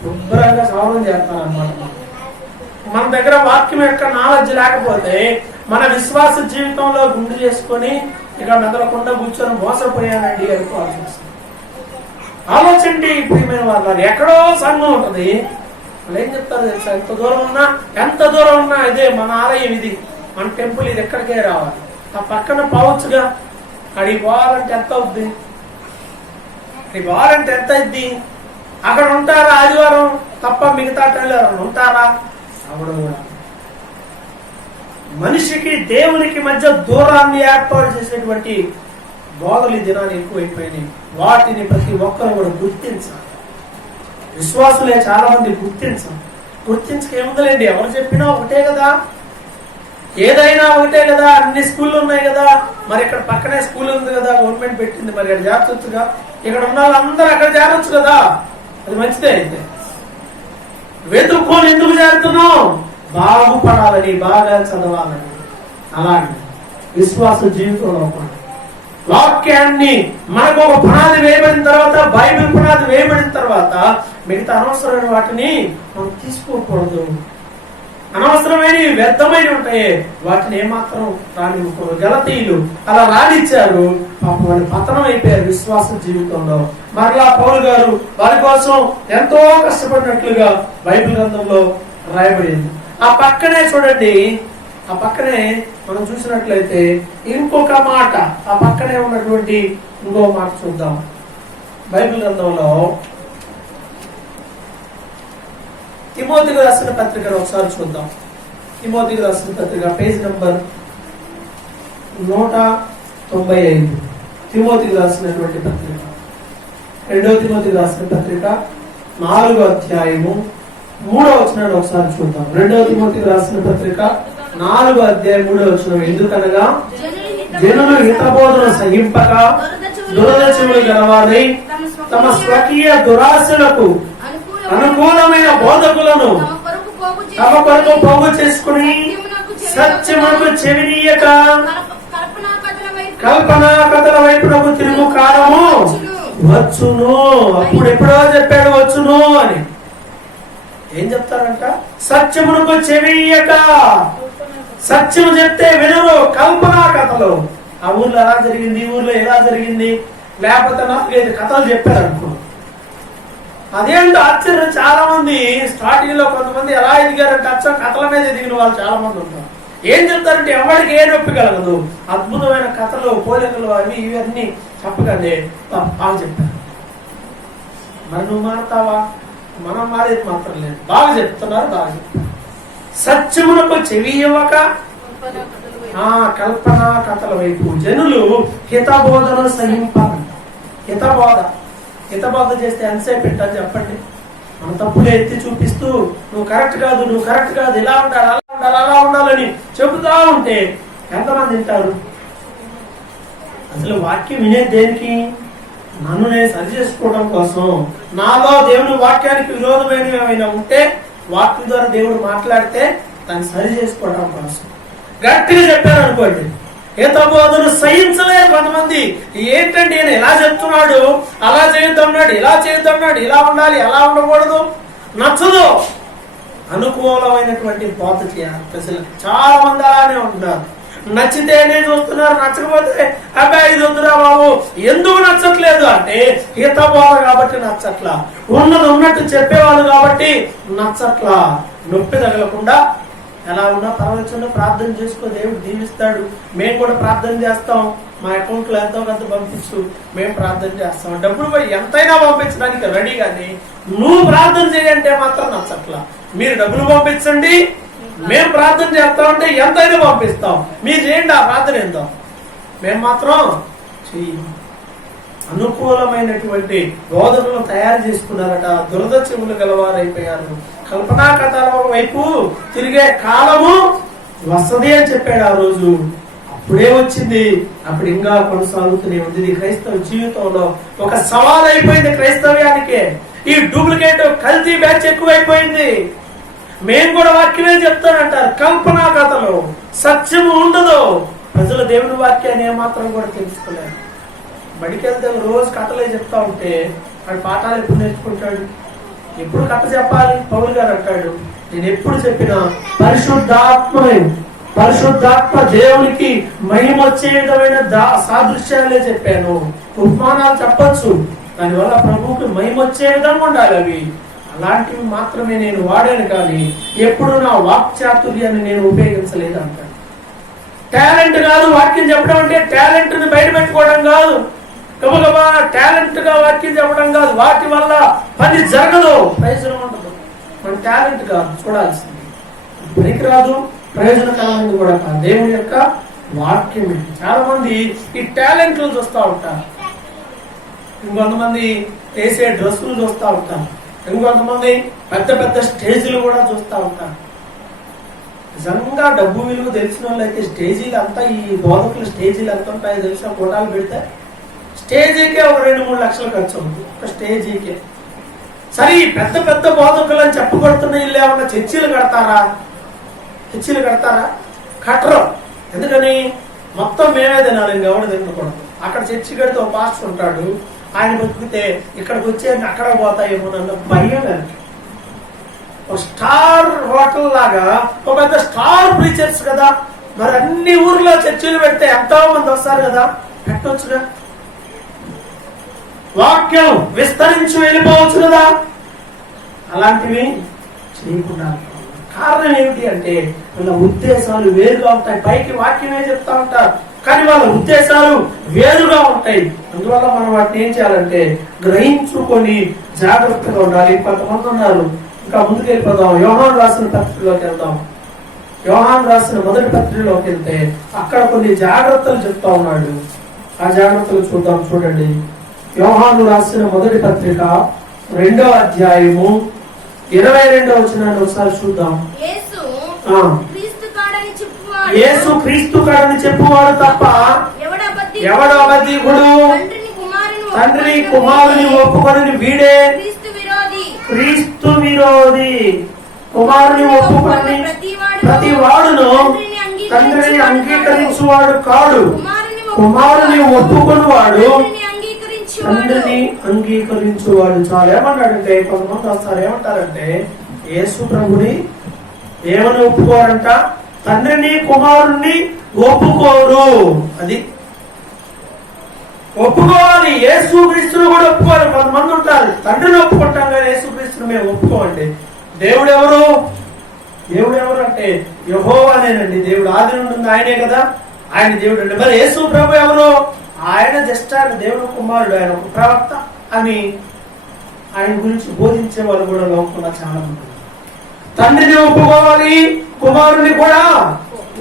శుభ్రంగా సవరణ చేస్తాను అన్నమాట. మన దగ్గర వాక్యం యొక్క నాలెడ్జ్ లేకపోతే మన విశ్వాస జీవితంలో గుండు చేసుకొని ఇక మెదలకుండా కూర్చొని మోసపోయానండి అనుకోవాల్సి వస్తుంది. ఆలోచండి ప్రియమైన వాళ్ళు, ఎక్కడో సంఘం ఉంటది, వాళ్ళు ఏం చెప్తారు తెలుసా? ఎంత దూరం ఉన్నా ఇదే మన ఆలయం, ఇది మన టెంపుల్, ఇది ఎక్కడికే రావాలి. ఆ పక్కన పోవచ్చుగా, అడిగి పోవాలంటే ఎంత అవుద్ది? అడిగి పోవాలంటే ఎంత అయింది? అక్కడ ఉంటారా ఆదివారం తప్ప మిగతా టైంలో ఉంటారా? అవడం కూడా. మనిషికి దేవునికి మధ్య దూరాన్ని ఏర్పాటు చేసేటువంటి బోధలు ఈ దినాన్ని ఎక్కువైపోయినాయి. వాటిని ప్రతి ఒక్కరు కూడా గుర్తించాలి. విశ్వాసులే చాలా మంది గుర్తించకేముందండి, ఎవరు చెప్పినా ఒకటే కదా, ఏదైనా ఒకటే కదా, అన్ని స్కూళ్ళు ఉన్నాయి కదా, మరి ఇక్కడ పక్కనే స్కూల్ ఉంది కదా, గవర్నమెంట్ పెట్టింది, మరి ఇక్కడ చేర్చొచ్చుగా, ఇక్కడ ఉన్న వాళ్ళందరూ అక్కడ చేరొచ్చు కదా, అది మంచిదే. అయితే వెతుక్కొని ఎందుకు చేరుతున్నావు? బాగుపడాలని, బాగా చదవాలని. అలాగే విశ్వాస జీవితంలో కూడా వాక్యాన్ని మనకు ఒక పునాది వేయబడిన తర్వాత, బైబిల్ పునాది వేయబడిన తర్వాత మిగతా అనవసరమైన వాటిని మనం తీసుకోకూడదు. అనవసరమైనవి, వ్యర్థమైన ఉంటాయి, వాటిని ఏమాత్రం రానివ్వకూడదు. గలతీయులు అలా రానిచ్చారు, పాపం వాళ్ళు పతనం అయిపోయారు విశ్వాస జీవితంలో. మరలా పౌలు గారు వారి కోసం ఎంతో కష్టపడినట్లుగా బైబిల్ గ్రంథంలో రాయబడింది. ఆ పక్కనే చూడండి, ఆ పక్కనే మనం చూసినట్లయితే ఇంకొక మాట, ఆ పక్కనే ఉన్నటువంటి ఇంకో మాట చూద్దాం. బైబిల్ గ్రంథంలో తిమోతికి రాసిన పత్రికను ఒకసారి చూద్దాం. తిమోతికి రాసిన పత్రిక పేజ్ నంబర్ 195. తిమోతికి రాసినటువంటి పత్రిక, 2వ తిమోతికి రాసిన పత్రిక 4వ అధ్యాయము 3వ వచనాన్ని ఒకసారి చూద్దాం. 2వ తిమోతికి రాసిన పత్రిక 4వ అధ్యాయం 3వ వచనం. ఎందుకనగా జనులు హితబోధన సహింపక దురదర్శములు గలవారై తమ స్వకీయ దురాశలకు అనుకూలమైన బోధకులను తమ కొరకు పోగు చేసుకుని సత్యమునకు చెవినీయక కల్పనా కథల వైపునకు తిరుగు కాలము వచ్చును. అప్పుడు ఎప్పుడో చెప్పాడు వచ్చును అని. ఏం చెప్తారంట? సత్యమునకు చెవియక, సత్యము చెప్తే వినరు, కల్పనా కథలు. ఆ ఊర్లో ఎలా జరిగింది, ఈ ఊర్లో ఎలా జరిగింది, లేకపోతే 4-5 కథలు చెప్పారు అనుకో. అదేంటో ఆశ్చర్యం. చాలా మంది స్టార్టింగ్ లో కొంతమంది ఎలా ఎదిగారంటే అచ్చం కథల మీద ఎదిగిన వాళ్ళు చాలా మంది ఉంటారు. ఏం చెప్తారంటే ఎవరికి ఏ నొప్పి కలగదు, అద్భుతమైన కథలు, పోలికలు, అవి ఇవన్నీ చెప్పకండి, బాగా చెప్పారు. మరి నువ్వు మారుతావా? మనం మారేది మాత్రం లేదు. బాగా చెప్తున్నారు, బాగా చెప్తారు. సత్యమునకు చెవి ఇవ్వక కల్పన కథల వైపు జనులు హితబోధన సహింపాలి. హితబోధ చేస్తే ఎంతసేపు పెట్టాలి చెప్పండి? మన తప్పులే ఎత్తి చూపిస్తూ నువ్వు కరెక్ట్ కాదు, నువ్వు కరెక్ట్ కాదు, ఇలా ఉండాలి, అలా ఉండాలి, అలా ఉండాలని చెబుతా ఉంటే ఎంతమంది వింటారు? అసలు వాక్యం వినేది దేనికి? నన్ను నేను సరి చేసుకోవడం కోసం. నాలో దేవుని వాక్యానికి విరోధమైనవి ఏమైనా ఉంటే వాక్యం ద్వారా దేవుడు మాట్లాడితే దాన్ని సరి చేసుకోవడం కోసం. గట్టిగా చెప్పారు అనుకోండి, హితబోధను సహించలేరు కొంతమంది. ఏంటంటే నేను ఎలా చెప్తున్నాడు, అలా చేయొద్దన్నాడు, ఇలా చేయొద్దన్నాడు, ఇలా ఉండాలి, అలా ఉండకూడదు, నచ్చదు. అనుకూలమైనటువంటి బోధ చేయాలి. అసలు చాలా మంది అలానే ఉంటున్నారు. నచ్చితేనే చూస్తున్నారు, నచ్చకపోతే అబ్బాయి ఇది వద్దురా బాబు. ఎందుకు నచ్చట్లేదు అంటే హితబోధ కాబట్టి నచ్చట్లా, ఉన్నది ఉన్నట్టు చెప్పేవాళ్ళు కాబట్టి నచ్చట్లా. నొప్పి తగలకుండా ఎలా ఉన్నా పర్వచంలో ప్రార్థన చేసుకో, దేవుడు దీవిస్తాడు. మేము కూడా ప్రార్థన చేస్తాం, మా అకౌంట్ లో ఎంతో కొంత పంపించు, మేము ప్రార్థన చేస్తాం. డబ్బులు ఎంతైనా పంపించడానికి రెడీ, కానీ నువ్వు ప్రార్థన చేయంటే మాత్రం నచ్చట్లా. మీరు డబ్బులు పంపించండి, మేము ప్రార్థన చేస్తామంటే ఎంతైనా పంపిస్తాం, మీరు చేయండి ఆ ప్రార్థన ఎంతో, మేము మాత్రం చెయ్యం. అనుకూలమైనటువంటి బోధనలు తయారు చేసుకున్నారట. దురద చెవులు గలవారైపోయారు. కల్పనా కథల వైపు తిరిగే కాలము వస్తది అని చెప్పాడు ఆ రోజు. అప్పుడే వచ్చింది. అప్పుడు ఇంకా కొనసాగుతూనే ఉంది. ఇది క్రైస్తవ జీవితంలో ఒక సవాల్ అయిపోయింది క్రైస్తవ్యానికి. ఈ డూప్లికేట్ కల్తీ బ్యాచ్ ఎక్కువైపోయింది. మేము కూడా వాక్యమే చెప్తానంటారు, కల్పనా కథలు, సత్యము ఉండదు. ప్రజలు దేవుని వాక్యాన్ని ఏమాత్రం కూడా తెలుసుకోలేరు. బడికెళ్తే రోజు కథలే చెప్తా ఉంటే వాడు పాఠాలు ఎప్పుడు నేర్చుకుంటాడు? ఎప్పుడు కథ చెప్పాలి? పౌలు గారు అంటాడు, నేను ఎప్పుడు చెప్పినా పరిశుద్ధాత్మ దేవునికి మహిమ వచ్చే విధమైన సాదృశ్యాలే చెప్పాను. ఉపమానాలు చెప్పచ్చు, దానివల్ల ప్రభువుకి మహిమ వచ్చే విధంగా ఉండాలి. అవి అలాంటివి మాత్రమే నేను వాడాను, కానీ ఎప్పుడు నా వాక్చాతుర్యాన్ని నేను ఉపయోగించలేదు అంటాడు. టాలెంట్ కాదు వాక్యం చెప్పడం అంటే, టాలెంట్ ని బయట పెట్టుకోవడం కాదు, గబగబా టాలెంట్ గా వాక్యం చెప్పడం కాదు. వాటి వల్ల పని జరగదు, ప్రయోజనం ఉండదు. మన టాలెంట్ కాదు చూడాల్సింది, పనికి రాదు, ప్రయోజనకరమైనది కూడా కాదు. దేవుని యొక్క వాక్యం. చాలా మంది ఈ టాలెంట్లు చూస్తూ ఉంటారు, ఇంకొంతమంది వేసే డ్రెస్సులు చూస్తూ ఉంటారు, ఇంకొంతమంది పెద్ద పెద్ద స్టేజీలు కూడా చూస్తూ ఉంటారు. నిజంగా డబ్బు విలువ తెలిసిన వాళ్ళు అయితే స్టేజీలు అంతా, ఈ బోధకులు స్టేజీలు ఎంత ఉంటాయో తెలిసిన ఫోటోలు పెడితే స్టేజీకే ఒక 2-3 లక్షలు ఖర్చు అవుతుంది, ఒక స్టేజీకే. సరే, పెద్ద పెద్ద బోధకులు అని చెప్పబడుతున్న ఇల్లు ఏమన్నా చర్చీలు కడతారా? కట్టరు. ఎందుకని? మొత్తం మేమే తినాలి, ఇంకెవడు తినకూడదు. అక్కడ చర్చి కడితే ఒక పాస్టర్ ఉంటాడు, ఆయన బతికితే ఇక్కడికి వచ్చే అక్కడ పోతాయేమో నన్ను భయం. ఒక స్టార్ హోటల్ లాగా ఒక పెద్ద స్టార్ ప్రీచర్స్ కదా, మరి అన్ని ఊర్లో చర్చిలు పెడితే ఎంతో మంది వస్తారు కదా, పెట్టవచ్చుగా. వాక్యం విస్తరించి వెళ్ళిపోవచ్చు కదా. అలాంటివి చేయకుండా కారణం ఏమిటి అంటే, వాళ్ళ ఉద్దేశాలు వేరుగా ఉంటాయి. పైకి వాక్యమే చెప్తా ఉంటారు, కానీ వాళ్ళ ఉద్దేశాలు వేరుగా ఉంటాయి. అందువల్ల మనం వాటిని ఏం చేయాలంటే గ్రహించుకొని జాగ్రత్తగా ఉండాలి. కొంతమంది ఉన్నారు, ఇంకా ముందుకు వెళ్ళిపోదాం. యోహాను రాసిన పత్రికలోకి వెళ్దాం. యోహాను రాసిన మొదటి పత్రికలోకి వెళ్తే అక్కడ కొన్ని జాగ్రత్తలు చెప్తా ఉన్నాడు. ఆ జాగ్రత్తలు చూద్దాం. చూడండి, యోహాను రాసిన మొదటి పత్రిక 2వ అధ్యాయము 22వ వచనాన్ని ఒకసారి చూద్దాం. యేసు క్రీస్తు కాడని చెప్పువాడు తప్ప ఎవడు అబద్ధికుడు? తండ్రిని కుమారుని ఒప్పుకొని వీడే క్రీస్తు విరోధి. కుమారుని ఒప్పుకొని ప్రతి వాడును తండ్రిని అంగీకరించువాడు కాడు. కుమారుని ఒప్పుకొని వాడు తండ్రిని అంగీకరించువాడు చాలు. ఏమన్నాడంటే, కొంతమంది వస్తారు ఏమంటారంటే, యేసు ప్రభుని ఏమని ఒప్పుకోరంట? తండ్రిని కుమారుణ్ణి ఒప్పుకోరు. అది ఒప్పుకోవాలి. యేసు క్రీస్తును కూడా ఒప్పుకోవాలి. కొంతమంది ఉంటారు, తండ్రిని ఒప్పుకుంటాం కానీ యేసు క్రీస్తును మేము ఒప్పుకోండి. దేవుడు ఎవరు? దేవుడు ఎవరు అంటే యెహోవానేనండి. దేవుడు ఆది నుండి ఆయనే కదా, ఆయన దేవుడు అండి. మరి యేసు ప్రభు ఎవరు? ఆయన జస్ట్ ఆయన దేవుడు కుమారుడు, ఆయన ఒక ప్రవక్త అని ఆయన గురించి బోధించే వాళ్ళు కూడా లోకంలో చాలా మంది. తండ్రిని ఒప్పుకోవాలి, కుమారుని కూడా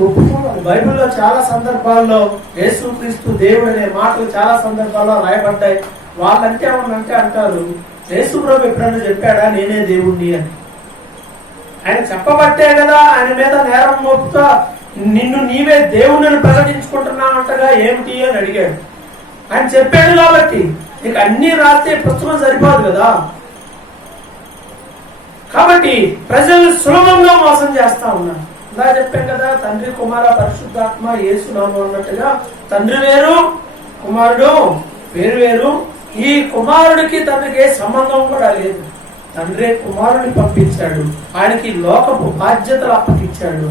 ఒప్పుకోవాలి. బైబిల్లో చాలా సందర్భాల్లో యేసుక్రీస్తు దేవుడు అనే మాటలు చాలా సందర్భాల్లో రాయబడ్డాయి. వాళ్ళంటే ఏమన్నంటే అంటారు, యేసు ప్రభు ఎప్పుడైనా చెప్పాడా నేనే దేవుణ్ణి అని? ఆయన చెప్పబట్టే కదా ఆయన మీద నేరం మోపుతా నిన్ను నీవే దేవుణ్ణి ప్రకటించుకుంటున్నావంటగా ఏమిటి అని అడిగాడు. ఆయన చెప్పాడు కాబట్టి నీకు అన్ని రాస్తే పుస్తకం సరిపోదు కదా. కాబట్టి ప్రజలు సులభంగా మోసం చేస్తా ఉన్నారు. ఇలా చెప్పాం కదా, తండ్రి కుమార పరిశుద్ధాత్మ యేసు నామం అన్నట్టుగా తండ్రి వేరు, కుమారుడు వేరు వేరు. ఈ కుమారుడికి తండ్రికి ఏ సంబంధం కూడా లేదు. తండ్రి కుమారుని పంపించాడు, ఆయనకి లోకపు బాధ్యతలు అప్పగించాడు.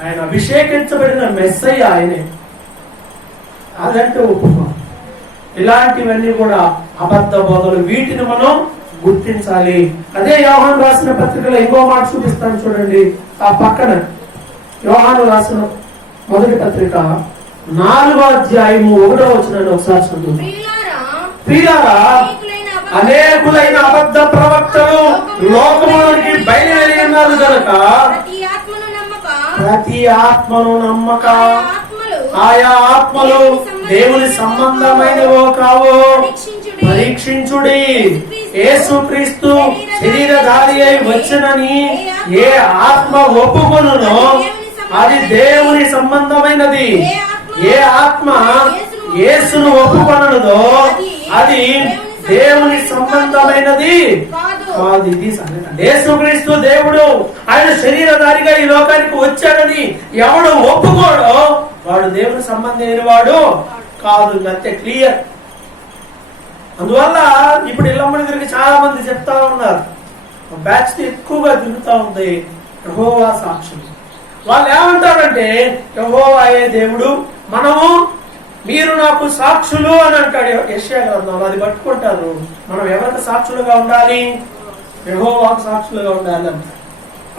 ఆయన అభిషేకించబడిన మెస్సయ్య ఆయనే. అదంటే ఒప్పుకో. ఇలాంటివన్నీ కూడా అబద్ధ బోధలు. వీటిని మనం గుర్తించాలి. అదే యోహాను రాసిన పత్రికలో ఇంకో మాట చూపిస్తాను చూడండి. ఆ పక్కన యోహాను రాసిన మొదటి పత్రిక 4వ అధ్యాయము 1వ వచనాన్ని ఒకసారి చదువు. ప్రియులారా, అనేకులైన అబద్ధ ప్రవక్తలు లోకములోనికి బయలుదేరి ఉన్నారు కనుక ప్రతి ఆత్మను నమ్మక. ఆయా ఆత్మలు దేవుని సంబంధమైనవో కావో పరీక్షించుడి. యేసుక్రీస్తు శరీరధారి అయి వచ్చనని ఏ ఆత్మ ఒప్పుకొనునో అది దేవుని సంబంధమైనది. ఏ ఆత్మ యేసును ఒప్పుకొనదో అది దేవుని సంబంధమైనది కాదు. ఇది సంగతి. యేసుక్రీస్తు దేవుడు, ఆయన శరీరధారిగా ఈ లోకానికి వచ్చాడని ఎవడు ఒప్పుకోడో వాడు దేవుని సంబంధమైన వాడు కాదు. అంతే, క్లియర్. అందువల్ల ఇప్పుడు ఇళ్ళమ్మడి దగ్గరికి చాలా మంది చెప్తా ఉన్నారు, బ్యాచ్ ఎక్కువగా తిరుగుతా ఉంది యెహోవా సాక్షులు. వాళ్ళు ఏమంటారంటే యెహోవాయే దేవుడు, మనము మీరు నాకు సాక్షులు అని అంటాడు యెషయా గ్రంథంలో. అది పట్టుకుంటారు. మనం ఎవరికి సాక్షులుగా ఉండాలి? యెహోవాకు సాక్షులుగా ఉండాలి అంటారు.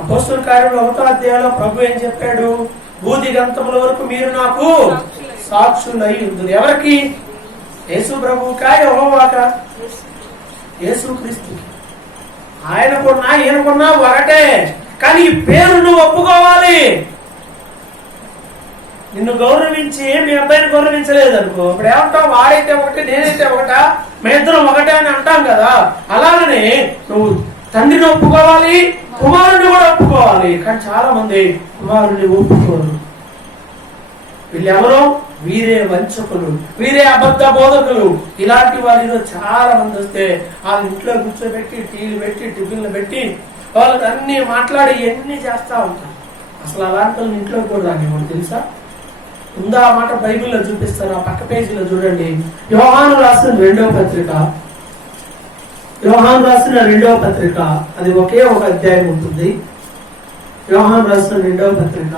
అపోస్తలుల కార్యంలో 1వ అధ్యాయంలో ప్రభు ఏం చెప్పాడు? భూదిగంతముల వరకు మీరు నాకు సాక్షులై ఉంది. ఎవరికి? యేసు ప్రభువుకా యెహోవాకా? యేసుక్రీస్తు. ఆయనకున్నా ఈయనకున్నా ఒకటే, కానీ ఈ పేరు నువ్వు ఒప్పుకోవాలి. నిన్ను గౌరవించి మీ అబ్బాయిని గౌరవించలేదు అనుకో, ఇప్పుడు ఏమంటావు? వాడైతే ఒకటి, నేనైతే ఒకటా, మేమిద్దరం ఒకటే అని అంటాం కదా. అలాగనే నువ్వు తండ్రిని ఒప్పుకోవాలి, కుమారుడిని కూడా ఒప్పుకోవాలి. కానీ చాలా మంది కుమారుడిని ఒప్పుకోరు. వీళ్ళెవరో వీరే వంచకులు, వీరే అబద్ధ బోధకులు. ఇలాంటి వారిలో చాలా మంది వస్తే వాళ్ళ ఇంట్లో కూర్చోబెట్టి టీలు పెట్టి టిఫిన్లు పెట్టి వాళ్ళకి అన్ని మాట్లాడి ఎన్ని చేస్తా ఉంటారు. అసలు అలాంటి వాళ్ళని ఇంట్లో కూడా రానివ్వండి, తెలుసా? ఉందా ఆ మాట బైబిల్లో చూపిస్తారు. ఆ పక్క పేజీలో చూడండి. యోహాను రాసిన 2వ పత్రిక, యోహాను రాసిన 2వ పత్రిక, అది ఒకే ఒక అధ్యాయం ఉంటుంది. యోహాను రాసిన 2వ పత్రిక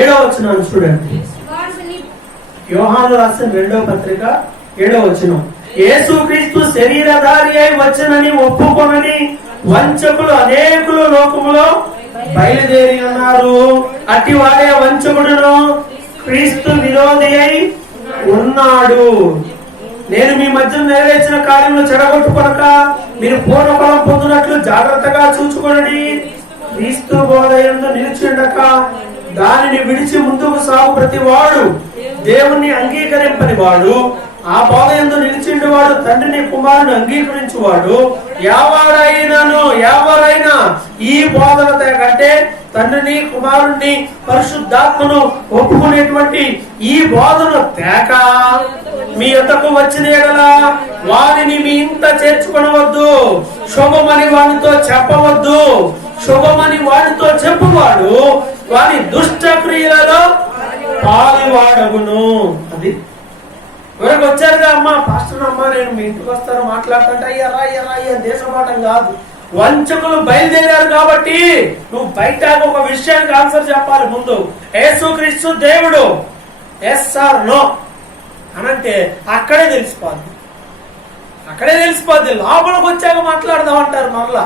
7వ వచనం చూడండి. యోహాను రాసిన 2వ పత్రిక 7వ వచనం. యేసుక్రీస్తు శరీరధారి అయి వచ్చనని ఒప్పుకొనని వంచకులు అనేకులు లోకములో బయలుదేరి ఉన్నారు. అట్టి వాడే వంచకుడును క్రీస్తు విరోధి అయి ఉన్నాడు. నేను మీ మధ్య నెరవేర్చిన కార్యములు చెడగొట్టుకొనక మీరు పూర్ణఫలం పొందినట్లు జాగ్రత్తగా చూచుకొనడి. క్రీస్తు బోధయందు నిలిచిండక దానిని విడిచి ముందుకు సాగు ప్రతి వాడు దేవుణ్ణి అంగీకరింపని వాడు. ఆ బోధయందు నిలిచిండు వాడు తండ్రిని కుమారుని అంగీకరించువాడు. ఎవరైనా ఈ బోధన కంటే తండ్రిని కుమారుణ్ణి పరిశుద్ధాత్మను ఒప్పుకునేటువంటి ఈ బోధన తేక మీ యొద్దకు వచ్చిన యెడల వారిని మీ ఇంట చేర్చుకొనవద్దు. శుభమని వానితో చెప్పవద్దు. శుభమని వాడితో చెప్పువాడు వారి దుష్ట క్రియలలో పాలువాడగును. అది ఎవరికి వచ్చారుగా, అమ్మా పాస్టర్ అమ్మా నేను మీ ఇంటికి వస్తాను మాట్లాడుతుంటే అయ్యా దేశపాఠం కాదు. వంచకులు బయలుదేరారు కాబట్టి నువ్వు బయట ఒక విషయానికి ఆన్సర్ చెప్పాలి. ముందు యేసుక్రీస్తు దేవుడు, ఎస్ ఆర్ నో అనంటే అక్కడే తెలిసిపోద్ది. లోపలికి వచ్చాక మాట్లాడదాం అంటారు. మరలా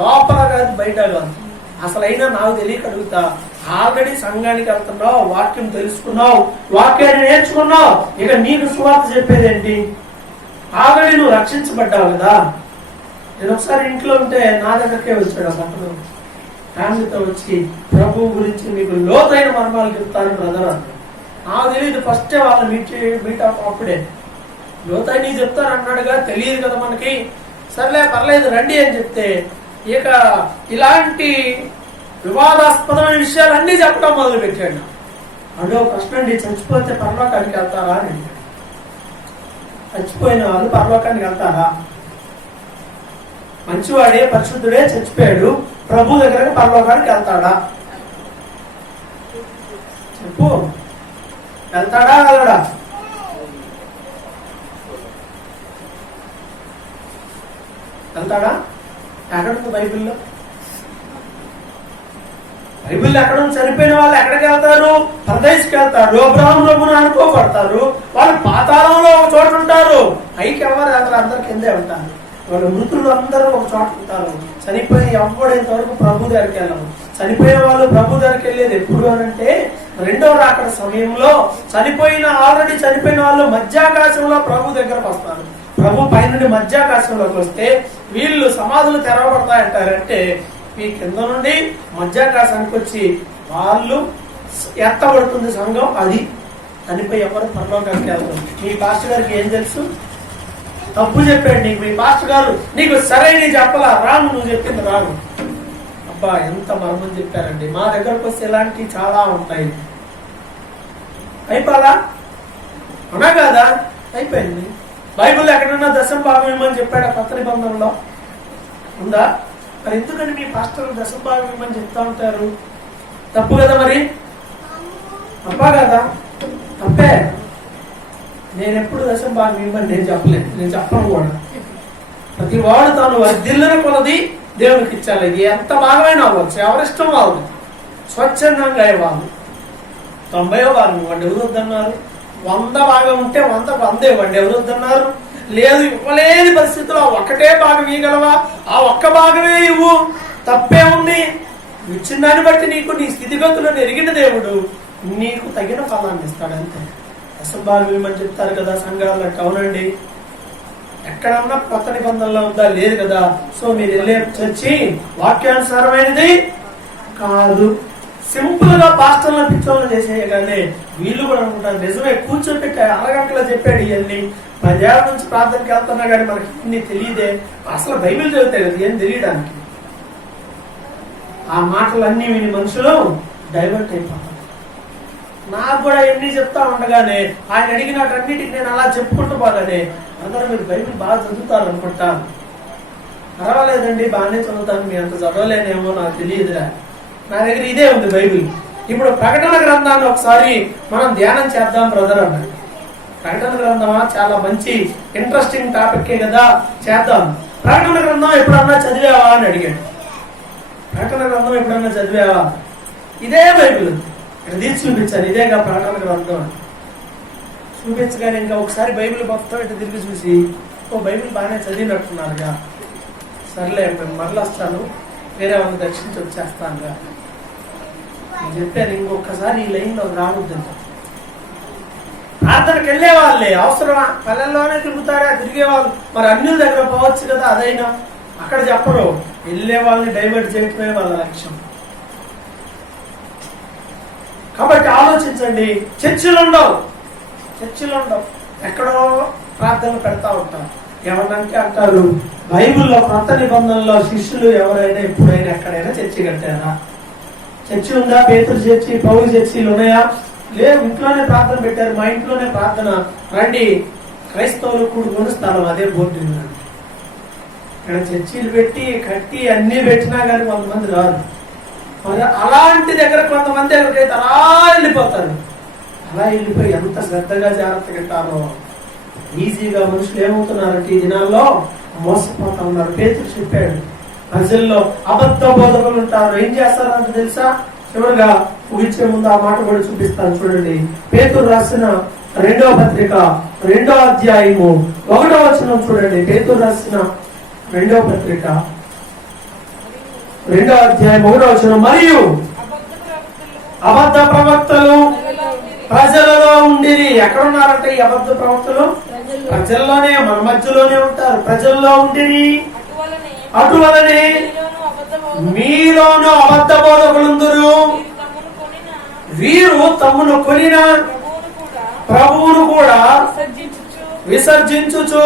లోపల కాదు, బయట కాదు. అసలు అయినా నాకు తెలియక అడుగుతా, ఆల్రెడీ సంఘానికి వెళ్తున్నావు, వాక్యం తెలుసుకున్నావు, వాక్యాన్ని నేర్చుకున్నావు, ఇక నీకు సువార్త చెప్పేది ఏంటి? ఆల్రెడీ నువ్వు రక్షించబడ్డావు కదా. నేను ఒకసారి ఇంట్లో ఉంటే నా దగ్గరకే వచ్చాడు అతను, ఫ్యామిలీతో వచ్చి ప్రభు గురించి మీకు లోతైన మర్మాలు చెప్తాను బ్రదర్ అన్నాడు. నాకు తెలియదు, ఫస్ట్ వాళ్ళ మీట్ అప్పుడే లోతైన చెప్తాను అన్నాడుగా, తెలియదు కదా మనకి. సర్లే పర్లేదు రండి అని చెప్తే ఇక ఇలాంటి వివాదాస్పదమైన విషయాలన్నీ చెప్పడం మొదలు పెట్టాడు. అంటే ప్రశ్న అండి, చచ్చిపోతే పరలోకానికి వెళ్తారా అని. చచ్చిపోయిన వాళ్ళు పరలోకానికి వెళ్తారా? మంచివాడే పరిశుద్ధుడే చచ్చిపోయాడు, ప్రభు దగ్గర పరలోకానికి వెళ్తాడా? చెప్పు, వెళ్తాడా వెళ్ళడా? వెళ్తాడా? ఎక్కడుంది బైబిల్లో? ఎక్కడ చనిపోయిన వాళ్ళు ఎక్కడికి వెళ్తారు? పరదేశికి వెళ్తారు. అబ్రహామును అనుకోబడతారు. వాళ్ళు పాతాళంలో ఒక చోట ఉంటారు. పైకి ఎవరు వెళ్తారు? అందరు కిందే ఉంటారు. వాళ్ళు మృతులు అందరూ ఒక చోట ఉంటారు. చనిపోయిన ఎవ్వడేంత వరకు ప్రభు దగ్గరికి వెళ్ళము. చనిపోయిన వాళ్ళు ప్రభు దగ్గరికి వెళ్ళేది ఎప్పుడు అనంటే రెండవ రాకడ సమయంలో. ఆల్రెడీ చనిపోయిన వాళ్ళు మధ్యాకాశంలో ప్రభు దగ్గరకు వస్తారు. ప్రభు పైనుండి మధ్యాకాశంలోకి వస్తే వీళ్ళు సమాధులు తెరవబడతాయంటారంటే ఈ కింద నుండి మధ్యాకాశానికి వచ్చి వాళ్ళు ఎత్తబడుతుంది సంఘం. అది చనిపోయి ఎవరు పరలోకానికి వెళ్తారు. మీ పాస్టర్ గారికి ఏం తెలుసు? తప్పు చెప్పాడు నీకు మీ పాస్టర్ గారు, నీకు సరైన చెప్పలా, రాను, నువ్వు చెప్పింది రాను. అబ్బా ఎంత మర్మం చెప్పారండి. మా దగ్గరకు వస్తే ఇలాంటివి చాలా ఉంటాయి. అయిపోలా అవునా కాదా? అయిపోయింది. బైబిల్ ఎక్కడన్నా దశమ భాగం ఇవ్వమని చెప్పాడు కొత్త నిబంధనలో ఉందా? మరి ఎందుకని మీ పాస్టర్లు దశమ భాగం ఇవ్వమని చెప్తా ఉంటారు? తప్పు కదా? మరి తప్పా కదా? తప్పే. నేను ఎప్పుడు దశమ భాగం ఇవ్వమని నేను చెప్పలేదు, నేను చెప్పను కూడా. ప్రతి వాడు తాను వర్ధిల్లిన కొలది దేవునికి ఇచ్చాలి. ఇది ఎంత భాగమైనా అవ్వచ్చు, ఎవరిష్టం వాళ్ళు, స్వచ్ఛందంగా ఇవ్వాలి. 90వ భాగం ఇవ్వండి, ఎవరు వద్దన్నారు? 100 భాగం ఉంటే 100కు 100 ఇవ్వండి, ఎవరు వద్దన్నారు? లేదు, ఇవ్వలేని పరిస్థితిలో ఒక్కటే భాగం ఇవ్వగలవా? ఆ ఒక్క భాగమే ఇవ్వు, తప్పే ఉంది. ఇచ్చిన దాన్ని బట్టి నీకు నీ స్థితిగతులను ఎరిగిన దేవుడు నీకు తగిన ఫలాన్ని ఇస్తాడు అంతే. దశమ భాగం ఇవ్వమని చెప్తారు కదా సంఘాలు. అవునండి, ఎక్కడన్నా కొత్త నిబంధనలో ఉందా? లేదు కదా. సో మీరు వెళ్ళే చర్చి వాక్యానుసారమైనది కాదు. సింపుల్ గా పాస్టర్లను పిచ్చోళ్ళు చేసేయగానే వీళ్ళు కూడా అనుకుంటారు నిజమే, కూర్చోబెట్టి అరగంటలో చెప్పాడు ఇవన్నీ. 10 ఏళ్ల నుంచి ప్రార్థనకి వెళ్తున్నా కానీ మనకి ఇన్ని తెలియదే. అసలు బైబిల్ చదివితే కదా ఏం తెలియడానికి. ఆ మాటలన్నీ విని మనుషులు డైవర్ట్ అయిపోతారు. నాకు కూడా ఎన్ని చెప్తా ఉండగానే ఆయన అడిగినటన్నిటికి నేను అలా చెప్పుకుంటూ పోగానే అందరూ మీరు బైబిల్ బాగా చదువుతారు అనుకుంటా. పర్వాలేదండి, బాగానే చదువుతాను, మీ అంత చదవలేనేమో, నాకు తెలియదురా. నా దగ్గర ఇదే ఉంది బైబిల్. ఇప్పుడు ప్రకటన గ్రంథాన్ని ఒకసారి మనం ధ్యానం చేద్దాం బ్రదర్ అన్నాడు. ప్రకటన గ్రంథమా? చాలా మంచి ఇంట్రెస్టింగ్ టాపిక్ కదా, చేద్దాం. ప్రకటన గ్రంథం ఎప్పుడన్నా చదివావా అని అడిగాడు. ప్రకటన గ్రంథం ఎప్పుడన్నా చదివావా? ఇదే బైబిల్ ఇక్కడ తీసి చూపించాను, ఇదేగా ప్రకటన గ్రంథం అని చూపించగానే ఇంకా ఒకసారి బైబిల్ మొత్తం ఇటు తిరిగి చూసి, ఓ బైబిల్ బాగానే చదివినట్టున్నారుగా, సర్లే మరలా వస్తాను, వేరే వాళ్ళని దర్శించి వచ్చేస్తానుగా నేను చెప్పాను. ఇంకొకసారి ఈ లైన్లో రావద్దంట. ప్రార్థనకి వెళ్ళే వాళ్ళే అవసరమా? పల్లెల్లోనే తిరుగుతారా, తిరిగేవాళ్ళు. మరి అన్యుల దగ్గర పోవచ్చు కదా, అదైనా అక్కడ చెప్పరు. వెళ్ళే వాళ్ళని డైవర్ట్ చేయటమే వాళ్ళ లక్ష్యం. కాబట్టి ఆలోచించండి. చర్చిలు ఉండవు, ఎక్కడో ప్రార్థనలు పెడతా ఉంటారు. ఎవరినంటే అంటారు బైబిల్లో కొత్త నిబంధనలో శిష్యులు ఎవరైనా ఎప్పుడైనా ఎక్కడైనా చర్చి కట్టారా? చర్చి ఉందా? పేతురు చర్చి, పౌలు చర్చిలు ఉన్నాయా? లేదు, ఇంట్లోనే ప్రార్థన పెట్టారు. మా ఇంట్లోనే ప్రార్థన, రండి క్రైస్తవులు కూడుకుని స్థలం, అదే బోర్డు. ఇక్కడ చర్చిలు పెట్టి కట్టి అన్ని పెట్టినా కానీ కొంతమంది రాదు. మరి అలాంటి దగ్గర కొంతమంది ఎవరికైతే అలా వెళ్ళిపోతారు. అలా వెళ్ళిపోయి ఎంత శ్రద్ధగా జాగ్రత్తగా ఉంటారో ఈజీగా మనుషులు ఏమవుతున్నారంటే ఈ దినాల్లో మోసపోతా ఉన్నారు. పేతురు చెప్పాడు, ప్రజల్లో అబద్ధ బోధకులు ఉంటారు. ఏం చేస్తారంటే తెలుసా? చివరిగా ముగించే ముందు ఆ మాట కూడా చూపిస్తాను చూడండి. పేతురు రాసిన 2వ పత్రిక 2వ అధ్యాయము 1వ వచనం చూడండి. పేతురు రాసిన 2వ పత్రిక 2వ అధ్యాయం 1వ వచనం. మరియు అబద్ధ ప్రవక్తలు ప్రజలలో ఉండిరి. ఎక్కడున్నారంటే ఈ అబద్ధ ప్రవక్తలు? ప్రజల్లోనే, మన మధ్యలోనే ఉంటారు. ప్రజల్లో ఉండిరి. అటువలనే మీలోను అబద్ధ బోధకులుందురు. వీరు తమ్మును కొనిన ప్రభువును కూడా విసర్జించుచు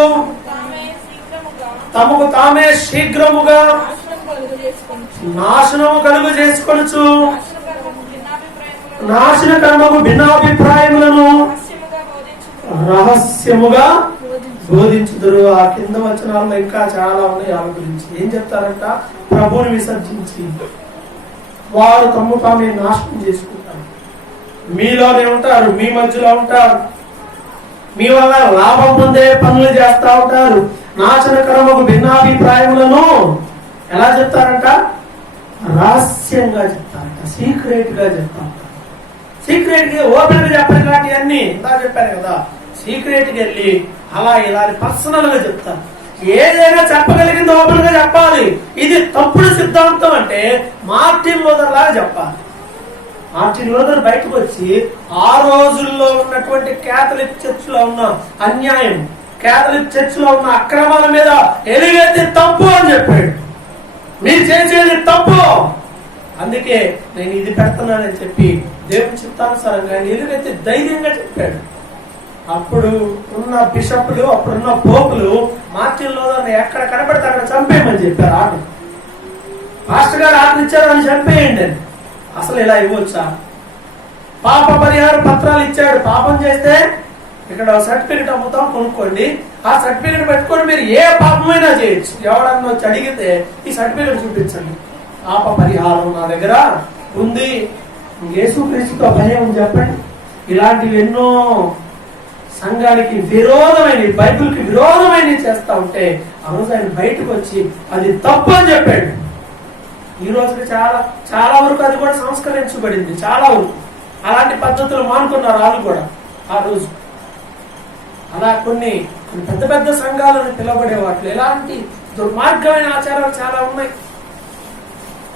తమకు తామే శీఘ్రముగా నాశనము కలుగు చేసుకొనుచు నాశన కర్మకు భిన్నాభిప్రాయములను రహస్యముగా బోధించుదురు. ఆ కింద వచనాల్లో ఇంకా చాలా ఉన్నాయి. వాళ్ళ గురించి ఏం చెప్తారంట? ప్రభువుని విసర్జించి వారు తమ్ము తామే నాశనం చేసుకుంటారు. మీలోనే ఉంటారు, మీ మధ్యలో ఉంటారు, మీ వల్ల లాభం పొందే పనులు చేస్తా ఉంటారు. నాశన కర్మకు భిన్నాభిప్రాయములను ఎలా చెప్తారంట? రహస్యంగా చెప్తారంట, సీక్రెట్ గా చెప్తారంట. సీక్రెట్ గా ఓపెన్ గా చెప్పారు కాబట్టి అన్ని ఇందా చెప్పారు కదా. సీక్రెట్ గా వెళ్ళి అలా ఇలా పర్సనల్ గా చెప్తారు. ఏదైనా చెప్పగలిగింది ఓపెన్ గా చెప్పాలి. ఇది తప్పుడు సిద్ధాంతం అంటే మార్టిన్ లూథర్ లాగా చెప్పాలి. మార్టిన్ లూథర్ బయటకు వచ్చి ఆ రోజుల్లో ఉన్నటువంటి కేథలిక్ చర్చ్ లో ఉన్న అన్యాయం, కేథలిక్ చర్చ్ లో ఉన్న అక్రమాల మీద ఎలుగెత్తి తప్పు అని చెప్పాడు. మీరు చేసేది తప్పు, అందుకే నేను ఇది పెడుతున్నానని చెప్పి దేవుని చిత్తానుసారంగా ఎలుగెత్తి ధైర్యంగా చెప్పాడు. అప్పుడు ఉన్న బిషప్లు, అప్పుడున్న పోపులు మార్టిన్ లూథర్ని ఎక్కడ కనబడితే అక్కడ చంపేయమని చెప్పారు. పాస్టర్ గారు ఆజ్ఞ ఇచ్చారు అని చనిపోయండి అని. అసలు ఇలా ఇవ్వచ్చా? పాప పరిహార పత్రాలు ఇచ్చాడు, పాపం చేస్తే ఇక్కడ సర్టిఫికెట్ అమ్ముతాం, కొనుక్కోండి. ఆ సర్టిఫికెట్ పెట్టుకొని మీరు ఏ పాపమైనా చేయొచ్చు. ఎవడన్నా వచ్చి అడిగితే ఈ సర్టిఫికెట్ చూపించండి, పాప పరిహారం నా దగ్గర ఉంది. యేసుక్రీస్తుతో భయం ఉంది చెప్పండి. ఇలాంటివి ఎన్నో సంఘానికి విరోధమైనవి, బైబిల్కి విరోధమైనవి చేస్తా ఉంటే ఆ రోజు ఆయన బయటకు వచ్చి అది తప్పు అని చెప్పాడు. ఈ రోజుకి చాలా చాలా వరకు అది కూడా సంస్కరించబడింది. చాలా వరకు అలాంటి పద్ధతులు మానుకున్నారు వాళ్ళు కూడా ఆ రోజు. అలా కొన్ని పెద్ద పెద్ద సంఘాలను పిలవబడే వాటిలో ఎలాంటి దుర్మార్గమైన ఆచారాలు చాలా ఉన్నాయి.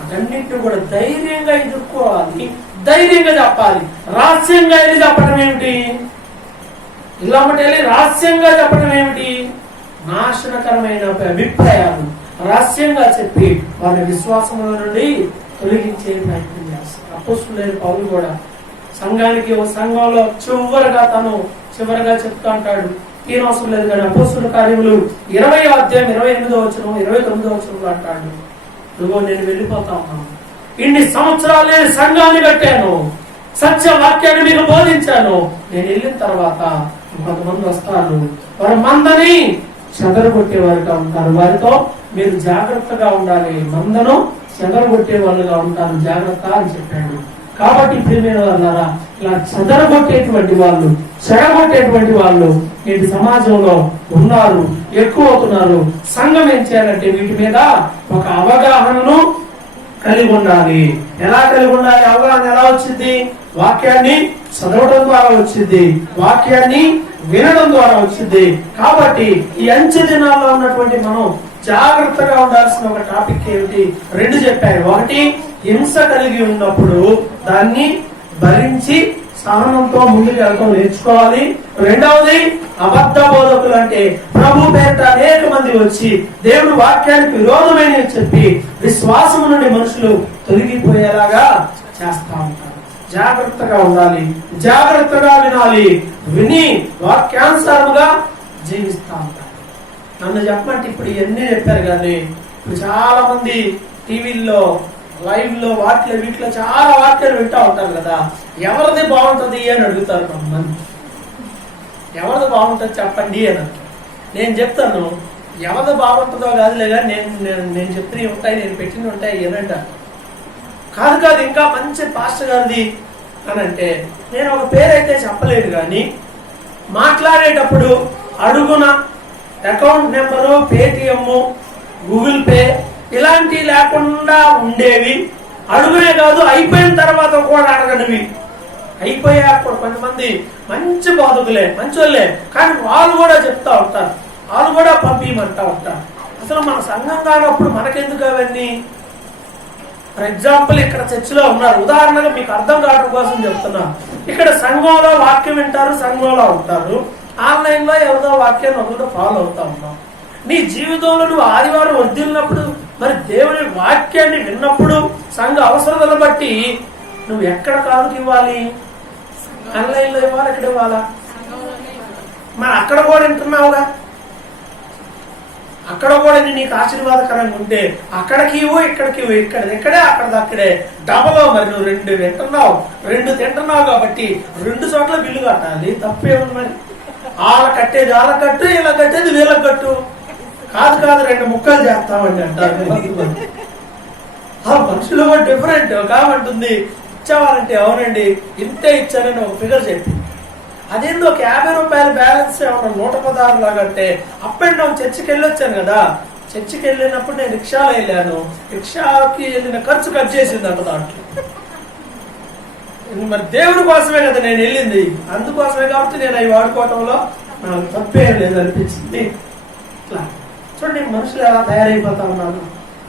అటన్నింటినీ కూడా ధైర్యంగా ఎదుర్కోవాలి, ధైర్యంగా చెప్పాలి. రహస్యంగా వెళ్ళి చెప్పడం ఏమిటి? ఇలా వెళ్ళి రహస్యంగా చెప్పడం ఏమిటి? నాశనకరమైన అభిప్రాయాలు రహస్యంగా చెప్పి వారి విశ్వాసముల నుండి తొలగించే ప్రయత్నం చేస్తారు. అపోస్తలుడైన పౌలు కూడా సంఘానికి ఓ సంఘంలో చివరగా చెప్తా అంటాడు, ఈయన అవసరం లేదు కానీ అపోస్తలుల కార్యములు 20వ అధ్యాయం 28వ వచనం 29వ వచనంలో అంటాడు, ఇదిగో నేను వెళ్ళిపోతా ఉన్నాను, ఇన్ని సంవత్సరాలు నేను సంఘాన్ని కట్టాను, సత్య వాక్యాన్ని మీకు బోధించాను, నేను వెళ్ళిన తర్వాత కొంతమంది వస్తారు, వారి మందని చెదరగొట్టేవారుగా ఉంటారు, వారితో మీరు జాగ్రత్తగా ఉండాలి, మందను చెదరగొట్టే వాళ్ళుగా ఉంటారు, జాగ్రత్త అని చెప్పాడు. కాబట్టి ప్రియమైన వాళ్ళారా, ఇలా చెదరగొట్టేటువంటి వాళ్ళు, చెడగొట్టేటువంటి వాళ్ళు నేటి సమాజంలో ఉన్నారు, ఎక్కువ అవుతున్నారు. సంఘం ఏం చేయాలంటే వీటి మీద ఒక అవగాహనను కలిగి ఉండాలి. ఎలా కలిగి ఉండాలి? అవగాహన ఎలా వచ్చింది? వాక్యాన్ని చదవడం ద్వారా వచ్చింది, వాక్యాన్ని వినడం ద్వారా వచ్చింది. కాబట్టి ఈ అంచె దినాల్లో ఉన్నటువంటి మనం జాగ్రత్తగా ఉండాల్సిన ఒక టాపిక్ ఏమిటి? 2 చెప్పారు. ఒకటి, హింస కలిగి ఉన్నప్పుడు దాన్ని భరించి సహనంతో ముందుకు వెళ్తాం నేర్చుకోవాలి. రెండవది, అబద్ధ బోధకులు అంటే ప్రభు పేరిట అనేక మంది వచ్చి దేవుడు వాక్యానికి విరోధమైన చెప్పి విశ్వాసం నుండి మనుషులు తొలగిపోయేలాగా చేస్తా ఉంటారు. జాగ్రత్తగా ఉండాలి, జాగ్రత్తగా వినాలి, విని వాక్యానుసారముగా జీవిస్తా ఉంటారు. నన్ను చెప్పమంటే ఇప్పుడు ఇవన్నీ చెప్పారు కానీ ఇప్పుడు చాలా మంది టీవీల్లో లైవ్ లో వీటిలో చాలా వాక్యాలు వింటా ఉంటారు కదా, ఎవరిది బాగుంటది అని అడుగుతారు కొంతమంది. ఎవరిది బాగుంటుంది చెప్పండి అని. నేను చెప్తాను, ఎవరిది బాగుంటుందో కాదులే కానీ నేను చెప్పినవి ఉంటాయి, నేను పెట్టినవి ఉంటాయి ఏనంట. కాదు ఇంకా మంచి పాస్టర్ గారిది అని అంటే నేను ఒక పేరైతే చెప్పలేదు కానీ మాట్లాడేటప్పుడు అడుగున account number, Paytm, Google pay ఇలాంటివి లేకుండా ఉండేవి. అడుగునే కాదు, అయిపోయిన తర్వాత కూడా అడగనివి. అయిపోయాక కూడా కొంతమంది మంచి బోధకులే, మంచోళ్ళే, కానీ వాళ్ళు కూడా చెప్తా ఉంటారు, వాళ్ళు కూడా పంపించమంటా ఉంటారు. అసలు మన సంఘం కానప్పుడు మనకెందుకు అవన్నీ? ఫర్ ఎగ్జాంపుల్ ఇక్కడ చర్చిలో ఉన్నారు, ఉదాహరణగా మీకు అర్థం కావడం కోసం చెప్తున్నా. ఇక్కడ సంఘంలో వాక్యం వింటారు, సంఘంలో ఉంటారు, ఆన్లైన్ లో ఎవరిదో వాక్యాన్ని ఒకరితో ఫాలో అవుతా ఉన్నాం. నీ జీవితంలో నువ్వు ఆదివారం వర్ధిల్లినప్పుడు, మరి దేవుని వాక్యాన్ని విన్నప్పుడు సంఘ అవసరాలను బట్టి నువ్వు ఎక్కడ కాదుకి ఇవ్వాలి? ఆన్లైన్ లో ఇవ్వాలి, ఎక్కడ ఇవ్వాలా? మరి అక్కడ కూడా వింటున్నావుగా, అక్కడ కూడా నీకు ఆశీర్వాదకరంగా ఉంటే అక్కడికి ఇవ్వు, ఇక్కడికి ఇవ్వు, ఇక్కడే అక్కడే డబలో. మరి నువ్వు 2 వింటున్నావు, 2 తింటున్నావు కాబట్టి 2 చోట్ల బిల్లు కట్టాలి, తప్పేముంది? మరి వాళ్ళ కట్టేది వాళ్ళ కట్టు, ఇలా కట్టేది వీళ్ళకి కట్టు. కాదు 2 ముక్కలు చేస్తామండి అంటారు. ఆ మనుషులు కూడా డిఫరెంట్. కామంటుంది ఇచ్చావాలంటే అవునండి ఇంతే ఇచ్చానని ఒక ఫిగర్ చెప్పి, అదేందో ఒక 50 రూపాయల బ్యాలెన్స్ ఏమన్నా 116 లాగా అంటే అప్ అండ్ డౌన్ చర్చికి వెళ్ళొచ్చాను కదా, చర్చికి వెళ్ళినప్పుడు నేను రిక్షాలో వెళ్ళాను, రిక్షాకి వెళ్ళిన ఖర్చు కట్ చేసింది అంట దాంట్లో. మరి దేవుడి కోసమే కదా నేను వెళ్ళింది, అందుకోసమే కాబట్టి నేను అవి వాడుకోవటంలో నాకు తప్పేం లేదనిపించింది. ఇట్లా చూడండి, మనుషులు ఎలా తయారైపోతా ఉన్నారు,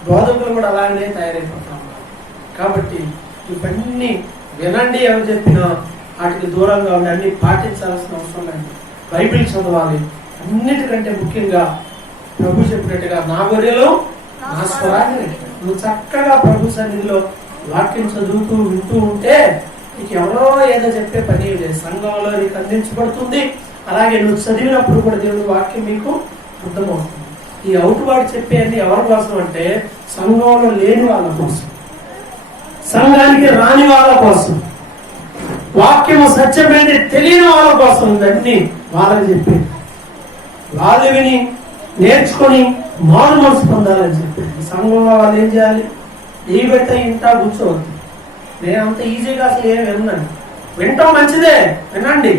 బోధకులు కూడా అలాగే తయారైపోతా ఉన్నారు. కాబట్టి ఇవన్నీ వినండి, ఎవరు చెప్పినా వాటికి దూరంగా ఉండి అన్ని పాటించాల్సిన అవసరం లేదు. బైబిల్ చదవాలి. అన్నిటికంటే ముఖ్యంగా ప్రభు చెప్పినట్టుగా నా గొర్రెలు నా స్వరాన్ని, నువ్వు చక్కగా ప్రభు సన్నిధిలో వాక్యం చదువుతూ వింటూ ఉంటే నీకు ఎవరో ఏదో చెప్పే పని లేదు, సంఘంలో నీకు అందించబడుతుంది. అలాగే నువ్వు చదివినప్పుడు కూడా దేవుడి వాక్యం మీకు అర్థమవుతుంది. ఈ అవుటుబాటు చెప్పేది ఎవరి కోసం అంటే సంఘంలో లేని వాళ్ళ కోసం, సంఘానికి రాని వాళ్ళ కోసం, వాక్యము సత్యమైనది తెలియని వాళ్ళ కోసం ఇవన్నీ వాళ్ళని చెప్పేది. వాళ్ళు విని నేర్చుకొని మారు మనసు పొందాలని చెప్పేది. సంఘంలో వాళ్ళు ఏం చేయాలి? ఈ పెట్ట ఇంటా కూర్చోవద్దు. నేను అంత ఈజీగా అసలు ఏం విన్నాను. వింటాం మంచిదే, వినండి.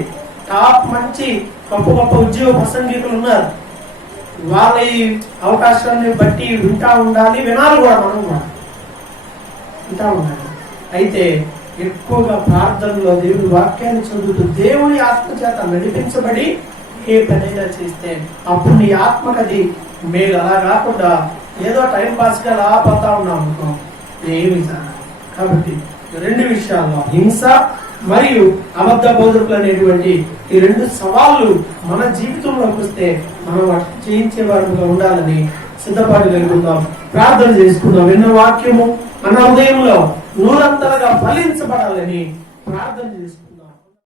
టాప్ మంచి గొప్ప గొప్ప ఉద్యోగ ప్రసంగికులు ఉన్నారు. వాళ్ళ ఈ అవకాశాన్ని బట్టి వింటా ఉండాలి, వినాలి కూడా. మనం కూడా వింటా ఉండాలి. అయితే ఎక్కువగా ప్రార్థనలో దేవుడి వాక్యాన్ని చదువుతూ దేవుని ఆత్మ చేత నడిపించబడి ఏ పనైనా చేస్తే అప్పుడు నీ ఆత్మకది మేలు. అలా కాకుండా ఏదో టైం పాస్ గా అలా పోతా ఉన్నాం అనుకో, ఏమి కాబట్టి రెండు విషయాల్లో హింస మరియు అబద్ధ బోధకులు అనేటువంటి ఈ రెండు సవాళ్ళు మన జీవితంలోకి వస్తే మనం వాటిని చేయించే వారుగా ఉండాలని సిద్ధపాటు కలుగుతాం. ప్రార్థన చేసుకుందాం. విన్న వాక్యము మన హృదయంలో నూరంతలుగా ఫలించబడాలని ప్రార్థన చేసుకుందాం.